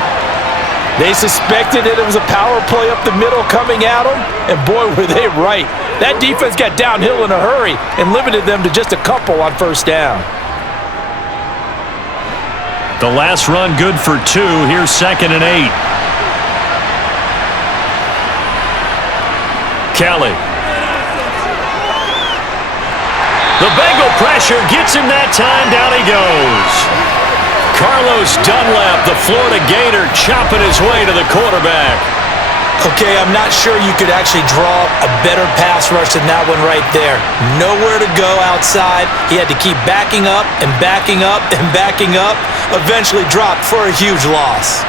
They suspected that it was a power play up the middle coming at them, and boy, were they right. That defense got downhill in a hurry and limited them to just a couple on first down. The last run good for 2. Here's second and 8. Kelly. The Bengal pressure gets him that time. Down he goes. Carlos Dunlap, the Florida Gator, chopping his way to the quarterback. Okay, I'm not sure you could actually draw a better pass rush than that one right there. Nowhere to go outside. He had to keep backing up and backing up and backing up. Eventually dropped for a huge loss.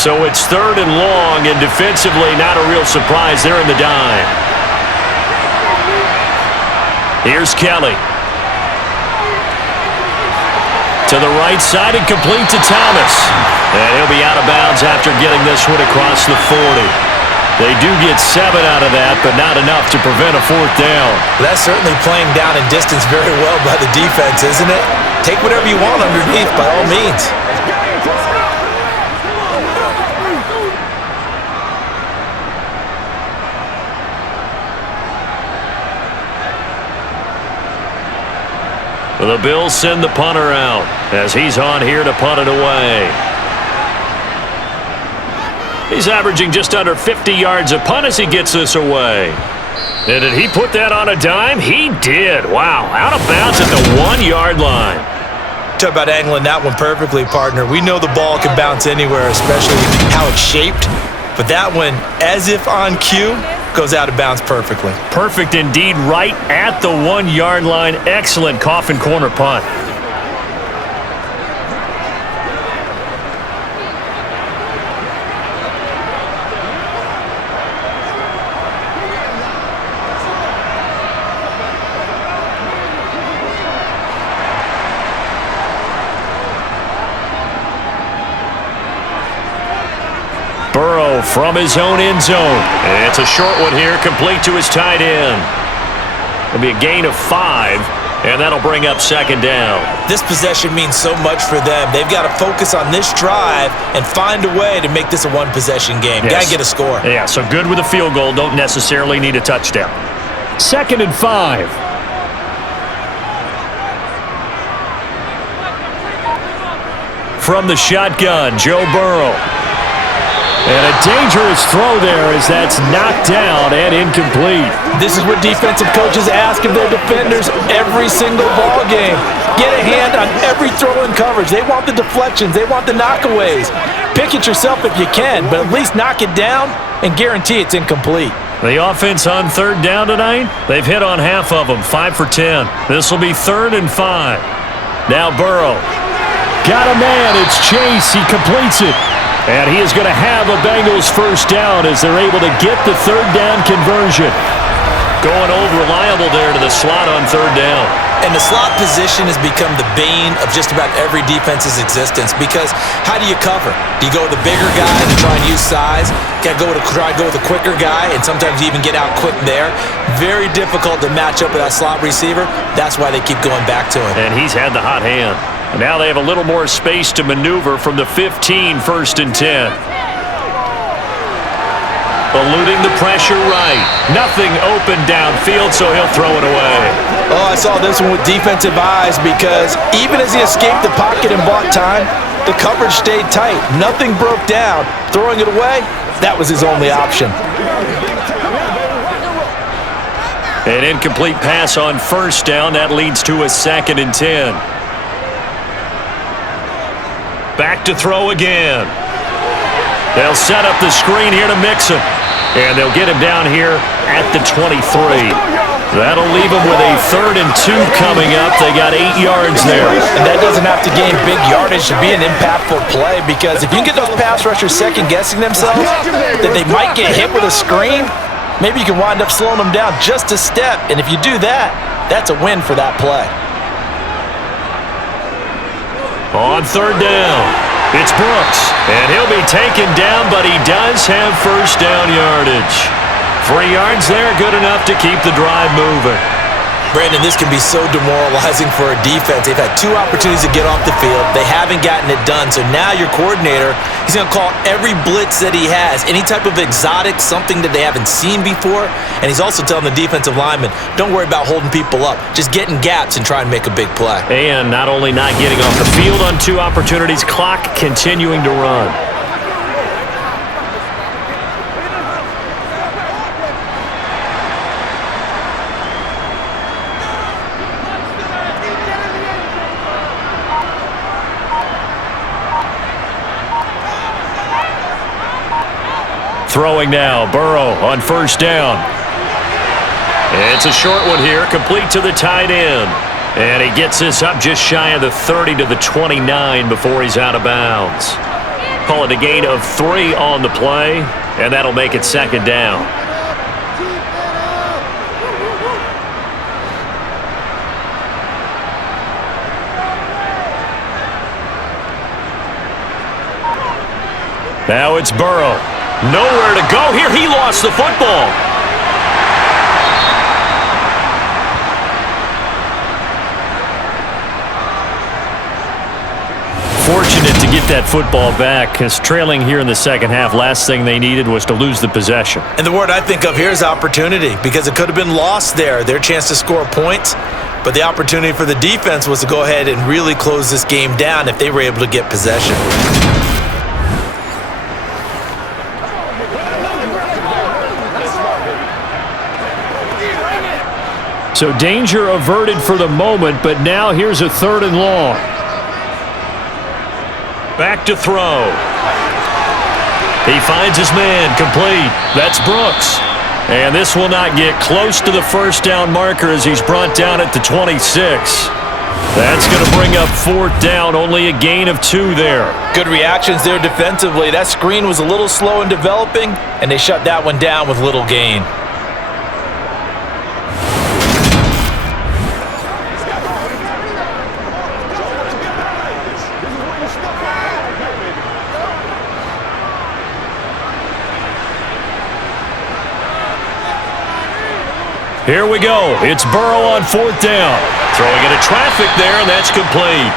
So it's third and long, and defensively not a real surprise. They're in the dime. Here's Kelly. To the right side and complete to Thomas. And he'll be out of bounds after getting this one across the 40. They do get 7 out of that, but not enough to prevent a fourth down. That's certainly playing down in distance very well by the defense, isn't it? Take whatever you want underneath, by all means. The Bills send the punter out as he's on here to punt it away. He's averaging just under 50 yards a punt as he gets this away. And did he put that on a dime? He did. Wow, out of bounds at the 1-yard line. Talk about angling that one perfectly, partner. We know the ball can bounce anywhere, especially how it's shaped. But that one, as if on cue, goes out of bounds perfectly. Perfect indeed, right at the 1-yard line. Excellent coffin corner punt. Burrow from his own end zone. And it's a short one here, complete to his tight end. It'll be a gain of 5, and that'll bring up second down. This possession means so much for them. They've got to focus on this drive and find a way to make this a one-possession game. Yes. Got to get a score. Yeah, so good with a field goal. Don't necessarily need a touchdown. Second and 5. From the shotgun, Joe Burrow. And a dangerous throw there as that's knocked down and incomplete. This is what defensive coaches ask of their defenders every single ball game. Get a hand on every throw in coverage. They want the deflections. They want the knockaways. Pick it yourself if you can, but at least knock it down and guarantee it's incomplete. The offense on third down tonight, they've hit on half of them, 5 for 10. This will be 3rd and 5. Now Burrow. Got a man, it's Chase, he completes it. And he is going to have a Bengals first down as they're able to get the third down conversion. Going over reliable there to the slot on third down. And the slot position has become the bane of just about every defense's existence because how do you cover? Do you go with the bigger guy to try and use size? Try to go with the quicker guy and sometimes you even get out quick there. Very difficult to match up with that slot receiver. That's why they keep going back to him. And he's had the hot hand. And now they have a little more space to maneuver from the 15, 1st and 10. Eluding the pressure right. Nothing open downfield, so he'll throw it away. Oh, I saw this one with defensive eyes because even as he escaped the pocket and bought time, the coverage stayed tight. Nothing broke down. Throwing it away, that was his only option. An incomplete pass on first down. That leads to a 2nd and 10. Back to throw again. They'll set up the screen here to Mixon. And they'll get him down here at the 23. That'll leave him with a 3rd and 2 coming up. They got 8 yards there. And that doesn't have to gain big yardage to be an impactful play because if you can get those pass rushers second-guessing themselves, that they might get hit with a screen, maybe you can wind up slowing them down just a step. And if you do that, that's a win for that play. On third down, it's Brooks, and he'll be taken down, but he does have first down yardage. 3 yards there, good enough to keep the drive moving. Brandon, this can be so demoralizing for a defense. They've had 2 opportunities to get off the field. They haven't gotten it done. So now your coordinator, he's going to call every blitz that he has, any type of exotic, something that they haven't seen before. And he's also telling the defensive lineman, don't worry about holding people up. Just get in gaps and try and make a big play. And not only not getting off the field on 2 opportunities, clock continuing to run. Throwing now, Burrow on first down. It's a short one here, complete to the tight end. And he gets this up just shy of the 30 to the 29 before he's out of bounds. Call it a gain of 3 on the play, and that'll make it 2nd down. Now it's Burrow. Nowhere to go here. He lost the football. Fortunate to get that football back because trailing here in the second half, last thing they needed was to lose the possession. And the word I think of here is opportunity because it could have been lost there, their chance to score points. But the opportunity for the defense was to go ahead and really close this game down if they were able to get possession. So danger averted for the moment, but now here's a 3rd and long. Back to throw. He finds his man, complete. That's Brooks. And this will not get close to the first down marker as he's brought down at the 26. That's going to bring up 4th down, only a gain of 2 there. Good reactions there defensively. That screen was a little slow in developing, and they shut that one down with little gain. Here we go. It's Burrow on 4th down. Throwing into traffic there, and that's complete.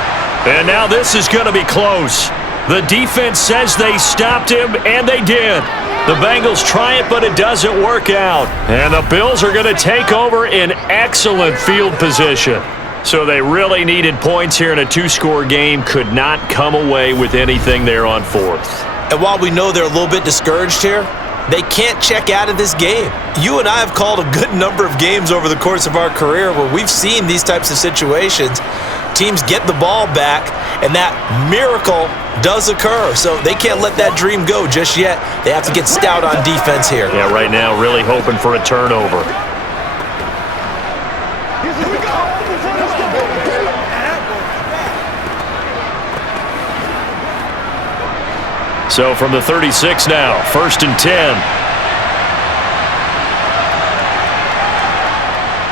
And now this is going to be close. The defense says they stopped him, and they did. The Bengals try it, but it doesn't work out. And the Bills are going to take over in excellent field position. So they really needed points here in a 2-score game. Could not come away with anything there on 4th. And while we know they're a little bit discouraged here, they can't check out of this game. You and I have called a good number of games over the course of our career where we've seen these types of situations. Teams get the ball back, and that miracle does occur. So they can't let that dream go just yet. They have to get stout on defense here. Yeah, right now really hoping for a turnover. So from the 36 now, 1st and 10.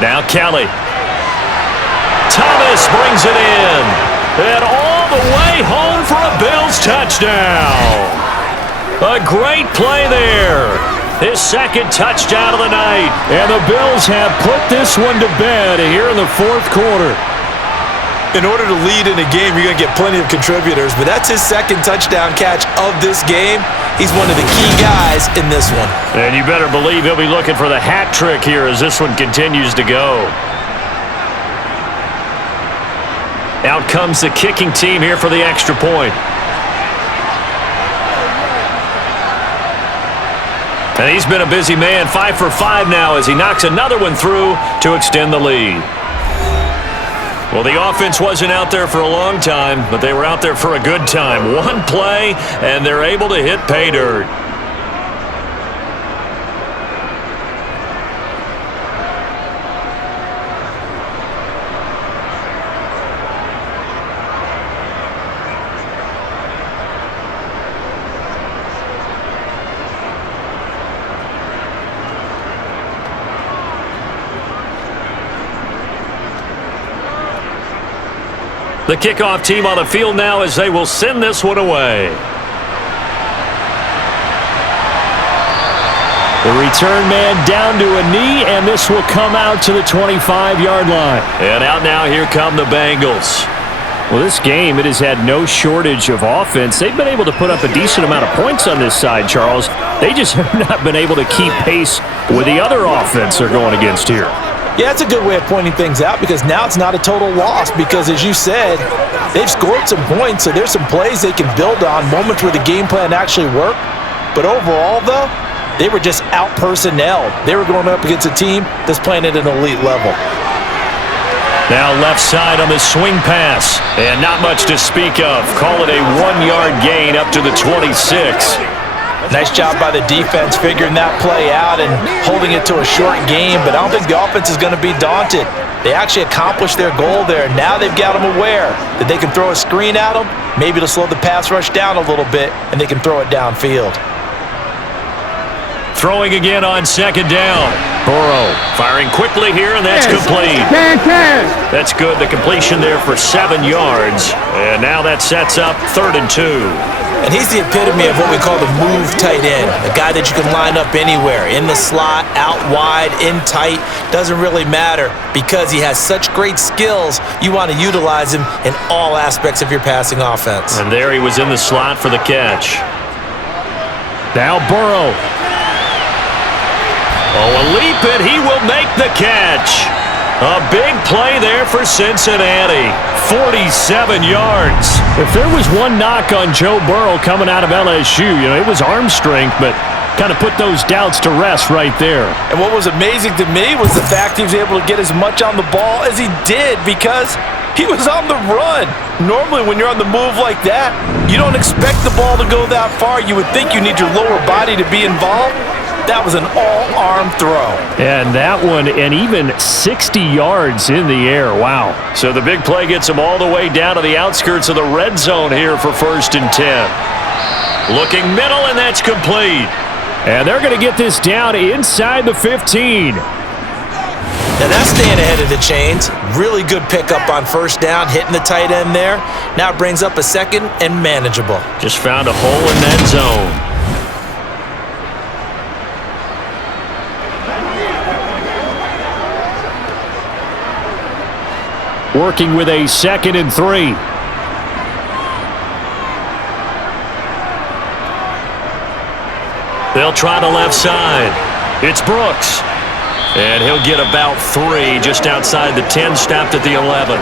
Now Kelly. Thomas brings it in. And all the way home for a Bills touchdown. A great play there. His second touchdown of the night. And the Bills have put this one to bed here in the 4th quarter. In order to lead in a game, you're going to get plenty of contributors, but that's his second touchdown catch of this game. He's one of the key guys in this one. And you better believe he'll be looking for the hat trick here as this one continues to go. Out comes the kicking team here for the extra point. And he's been a busy man, 5 for 5 now as he knocks another one through to extend the lead. Well, the offense wasn't out there for a long time, but they were out there for a good time. One play, and they're able to hit pay dirt. The kickoff team on the field now as they will send this one away. The return man down to a knee, and this will come out to the 25-yard line. And out now, here come the Bengals. Well, this game, it has had no shortage of offense. They've been able to put up a decent amount of points on this side, Charles. They just have not been able to keep pace with the other offense they're going against here. Yeah, that's a good way of pointing things out because now it's not a total loss because, as you said, they've scored some points, so there's some plays they can build on, moments where the game plan actually worked. But overall, though, they were just out-personnelled. They were going up against a team that's playing at an elite level. Now left side on the swing pass, and not much to speak of. Call it a 1-yard gain up to the 26. Nice job by the defense figuring that play out and holding it to a short game, but I don't think the offense is going to be daunted. They actually accomplished their goal there. Now they've got them aware that they can throw a screen at them, maybe to slow the pass rush down a little bit, and they can throw it downfield. Throwing again on 2nd down. Burrow firing quickly here, and that's complete. That's good. The completion there for 7 yards. And now that sets up 3rd and 2. And he's the epitome of what we call the move tight end, a guy that you can line up anywhere, in the slot, out wide, in tight, doesn't really matter because he has such great skills. You want to utilize him in all aspects of your passing offense. And there he was in the slot for the catch. Now Burrow. Oh, a leap, and he will make the catch. A big play there for Cincinnati. 47 yards. If there was one knock on Joe Burrow coming out of LSU, it was arm strength, but kind of put those doubts to rest right there. And what was amazing to me was the fact he was able to get as much on the ball as he did because he was on the run. Normally, when you're on the move like that, you don't expect the ball to go that far. You would think you need your lower body to be involved. That was an all-arm throw. And that one, and even 60 yards in the air. Wow. So the big play gets him all the way down to the outskirts of the red zone here for 1st and 10. Looking middle, and that's complete. And they're going to get this down inside the 15. Now that's staying ahead of the chains. Really good pickup on 1st down, hitting the tight end there. Now it brings up a 2nd and manageable. Just found a hole in that zone. Working with a 2nd and 3. They'll try the left side. It's Brooks. And he'll get about 3 just outside the 10, stopped at the 11.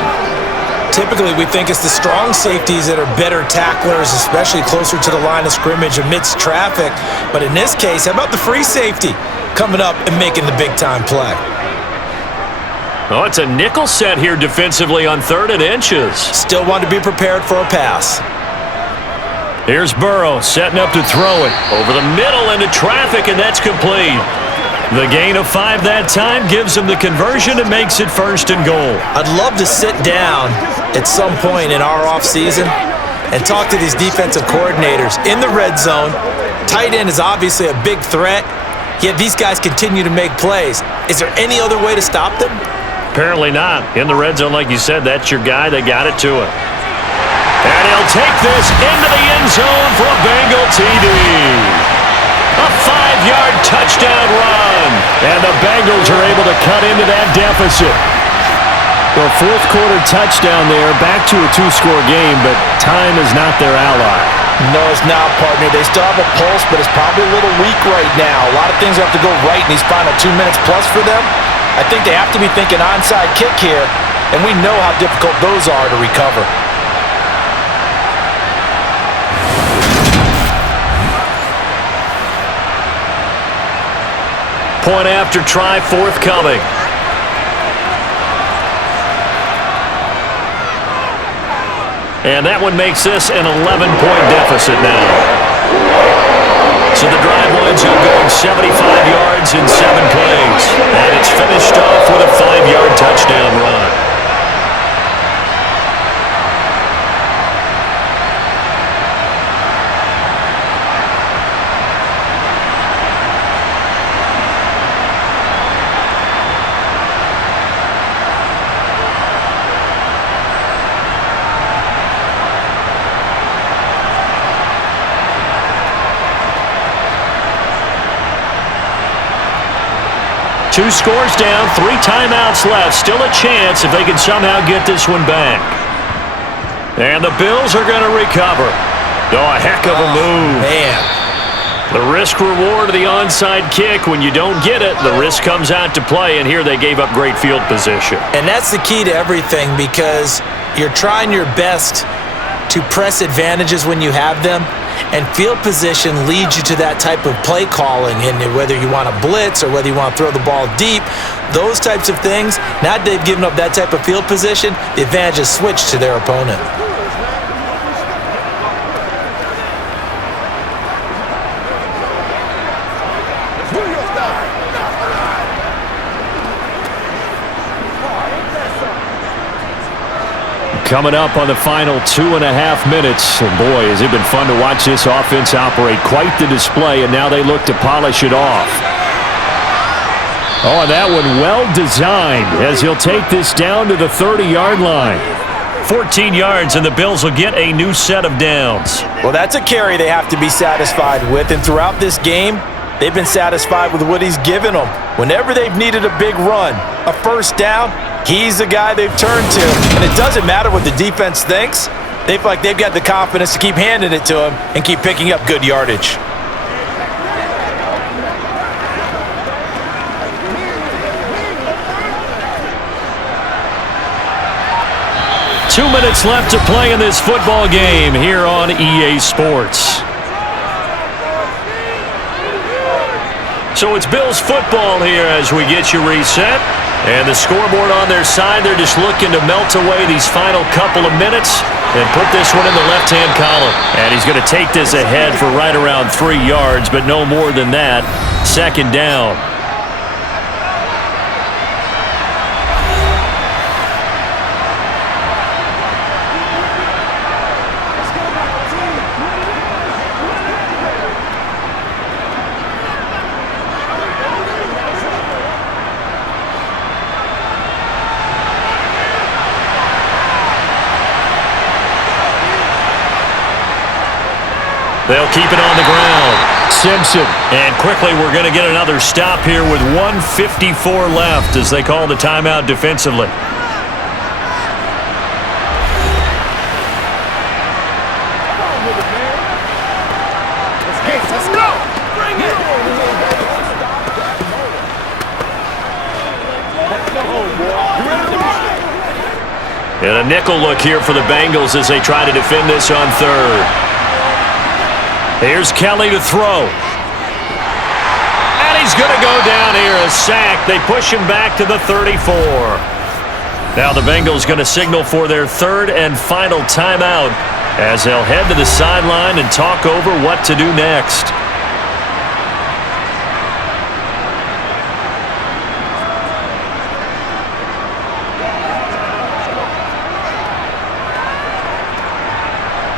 Typically, we think it's the strong safeties that are better tacklers, especially closer to the line of scrimmage amidst traffic. But in this case, how about the free safety coming up and making the big-time play? Oh, it's a nickel set here defensively on 3rd and inches. Still want to be prepared for a pass. Here's Burrow setting up to throw it. Over the middle into traffic, and that's complete. The gain of 5 that time gives him the conversion and makes it 1st and goal. I'd love to sit down at some point in our offseason and talk to these defensive coordinators in the red zone. Tight end is obviously a big threat, yet these guys continue to make plays. Is there any other way to stop them? Apparently not. In the red zone, like you said, that's your guy. They got it to him. And he'll take this into the end zone for a Bengal TD. A 5-yard touchdown run. And the Bengals are able to cut into that deficit. Well, 4th quarter touchdown there, back to a 2-score game, but time is not their ally. No, it's not, partner. They still have a pulse, but it's probably a little weak right now. A lot of things have to go right in these final 2 minutes plus for them. I think they have to be thinking onside kick here, and we know how difficult those are to recover. Point after try forthcoming. And that one makes this an 11-point deficit now. So the drive winds up going 75 yards in 7 plays. And it's finished off with a 5-yard touchdown run. Two scores down, 3 timeouts left. Still a chance if they can somehow get this one back. And the Bills are going to recover. Oh, a heck of a move. Man. The risk-reward of the onside kick. When you don't get it, the risk comes out to play, and here they gave up great field position. And that's the key to everything, because you're trying your best to press advantages when you have them, and field position leads you to that type of play calling, and whether you want to blitz or whether you want to throw the ball deep, those types of things, now that they've given up that type of field position, the advantage is switched to their opponent. Coming up on the final 2.5 minutes. And boy, has it been fun to watch this offense operate. Quite the display, and now they look to polish it off. Oh, and that one well designed as he'll take this down to the 30-yard line. 14 yards, and the Bills will get a new set of downs. Well, that's a carry they have to be satisfied with, and throughout this game, they've been satisfied with what he's given them. Whenever they've needed a big run, a first down, he's the guy they've turned to. And it doesn't matter what the defense thinks. They feel like they've got the confidence to keep handing it to him and keep picking up good yardage. Two minutes left to play in this football game here on EA Sports. So it's Bills football here as we get you reset. And the scoreboard on their side, they're just looking to melt away these final couple of minutes and put this one in the left-hand column. And he's going to take this ahead for right around 3 yards, but no more than that. 2nd down. They'll keep it on the ground. Simpson. And quickly we're going to get another stop here with 1:54 left as they call the timeout defensively. Let's go! Bring it! And a nickel look here for the Bengals as they try to defend this on 3rd. Here's Kelly to throw. And he's going to go down here, a sack. They push him back to the 34. Now the Bengals going to signal for their 3rd and final timeout as they'll head to the sideline and talk over what to do next.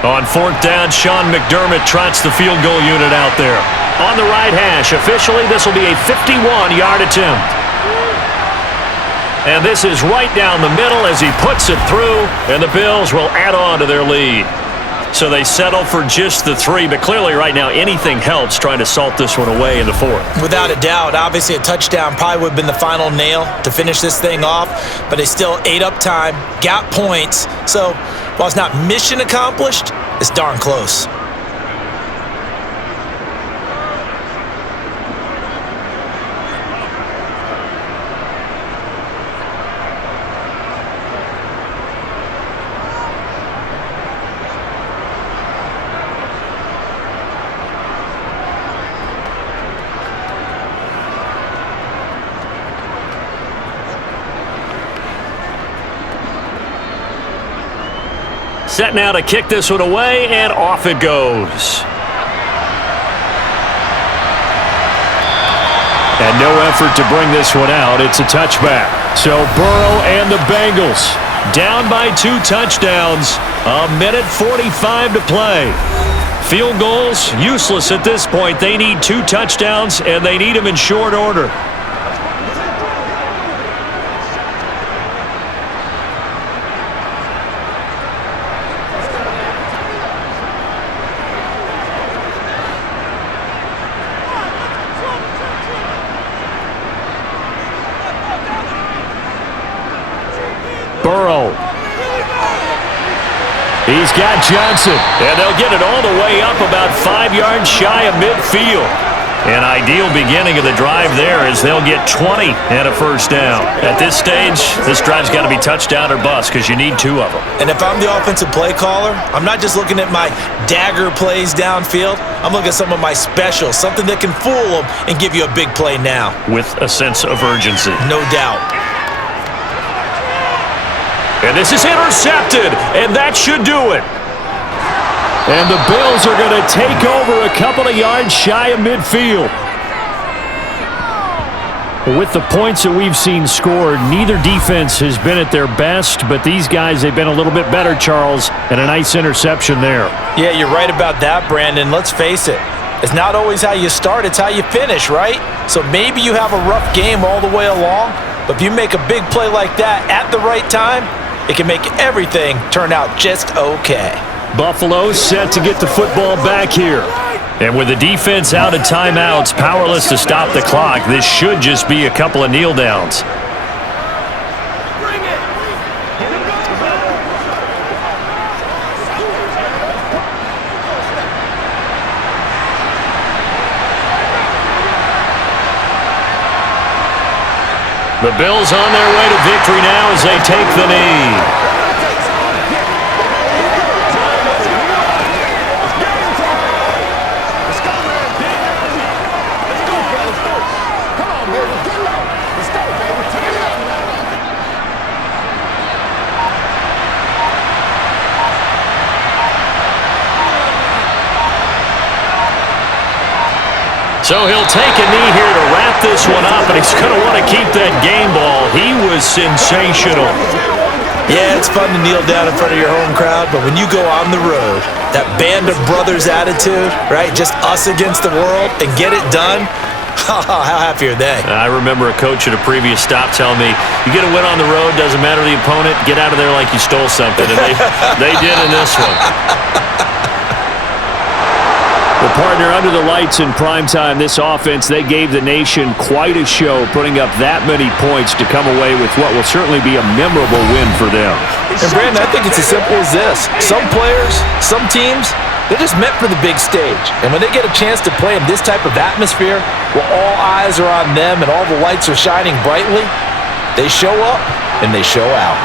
On 4th down, Sean McDermott trots the field goal unit out there. On the right hash, officially this will be a 51-yard attempt. And this is right down the middle as he puts it through, and the Bills will add on to their lead. So they settle for just the 3, but clearly right now anything helps trying to salt this one away in the 4th. Without a doubt, obviously a touchdown probably would have been the final nail to finish this thing off, but they still ate up time, got points. So while it's not mission accomplished, it's darn close. Set now to kick this one away, and off it goes. And no effort to bring this one out. It's a touchback. So Burrow and the Bengals down by 2 touchdowns. 1:45 to play. Field goals useless at this point. They need 2 touchdowns, and they need them in short order. Burrow. He's got Johnson, and they'll get it all the way up about 5 yards shy of midfield. An ideal beginning of the drive there as they'll get 20 and a first down. At this stage, this drive's got to be touchdown or bust because you need 2 of them. And if I'm the offensive play caller, I'm not just looking at my dagger plays downfield. I'm looking at some of my specials, something that can fool them and give you a big play now. With a sense of urgency. No doubt. And this is intercepted, and that should do it. And the Bills are going to take over a couple of yards shy of midfield. With the points that we've seen scored, neither defense has been at their best, but these guys, they've been a little bit better, Charles, and a nice interception there. Yeah, you're right about that, Brandon. Let's face it. It's not always how you start, it's how you finish, right? So maybe you have a rough game all the way along, but if you make a big play like that at the right time, it can make everything turn out just okay. Buffalo set to get the football back here. And with the defense out of timeouts, powerless to stop the clock, this should just be a couple of kneel downs. The Bills on their way to victory now as they take the knee. So he'll take a knee here to wrap this one up, and he's going to want to keep that game ball. He was sensational. Yeah, it's fun to kneel down in front of your home crowd, but when you go on the road, that band of brothers attitude, right, just us against the world, and get it done, how happy are they? I remember a coach at a previous stop telling me, you get a win on the road, doesn't matter the opponent, get out of there like you stole something, and they did in this one. The partner under the lights in primetime, this offense, they gave the nation quite a show, putting up that many points to come away with what will certainly be a memorable win for them. And Brandon, I think it's as simple as this. Some players, some teams, they're just meant for the big stage. And when they get a chance to play in this type of atmosphere, where all eyes are on them and all the lights are shining brightly, they show up and they show out.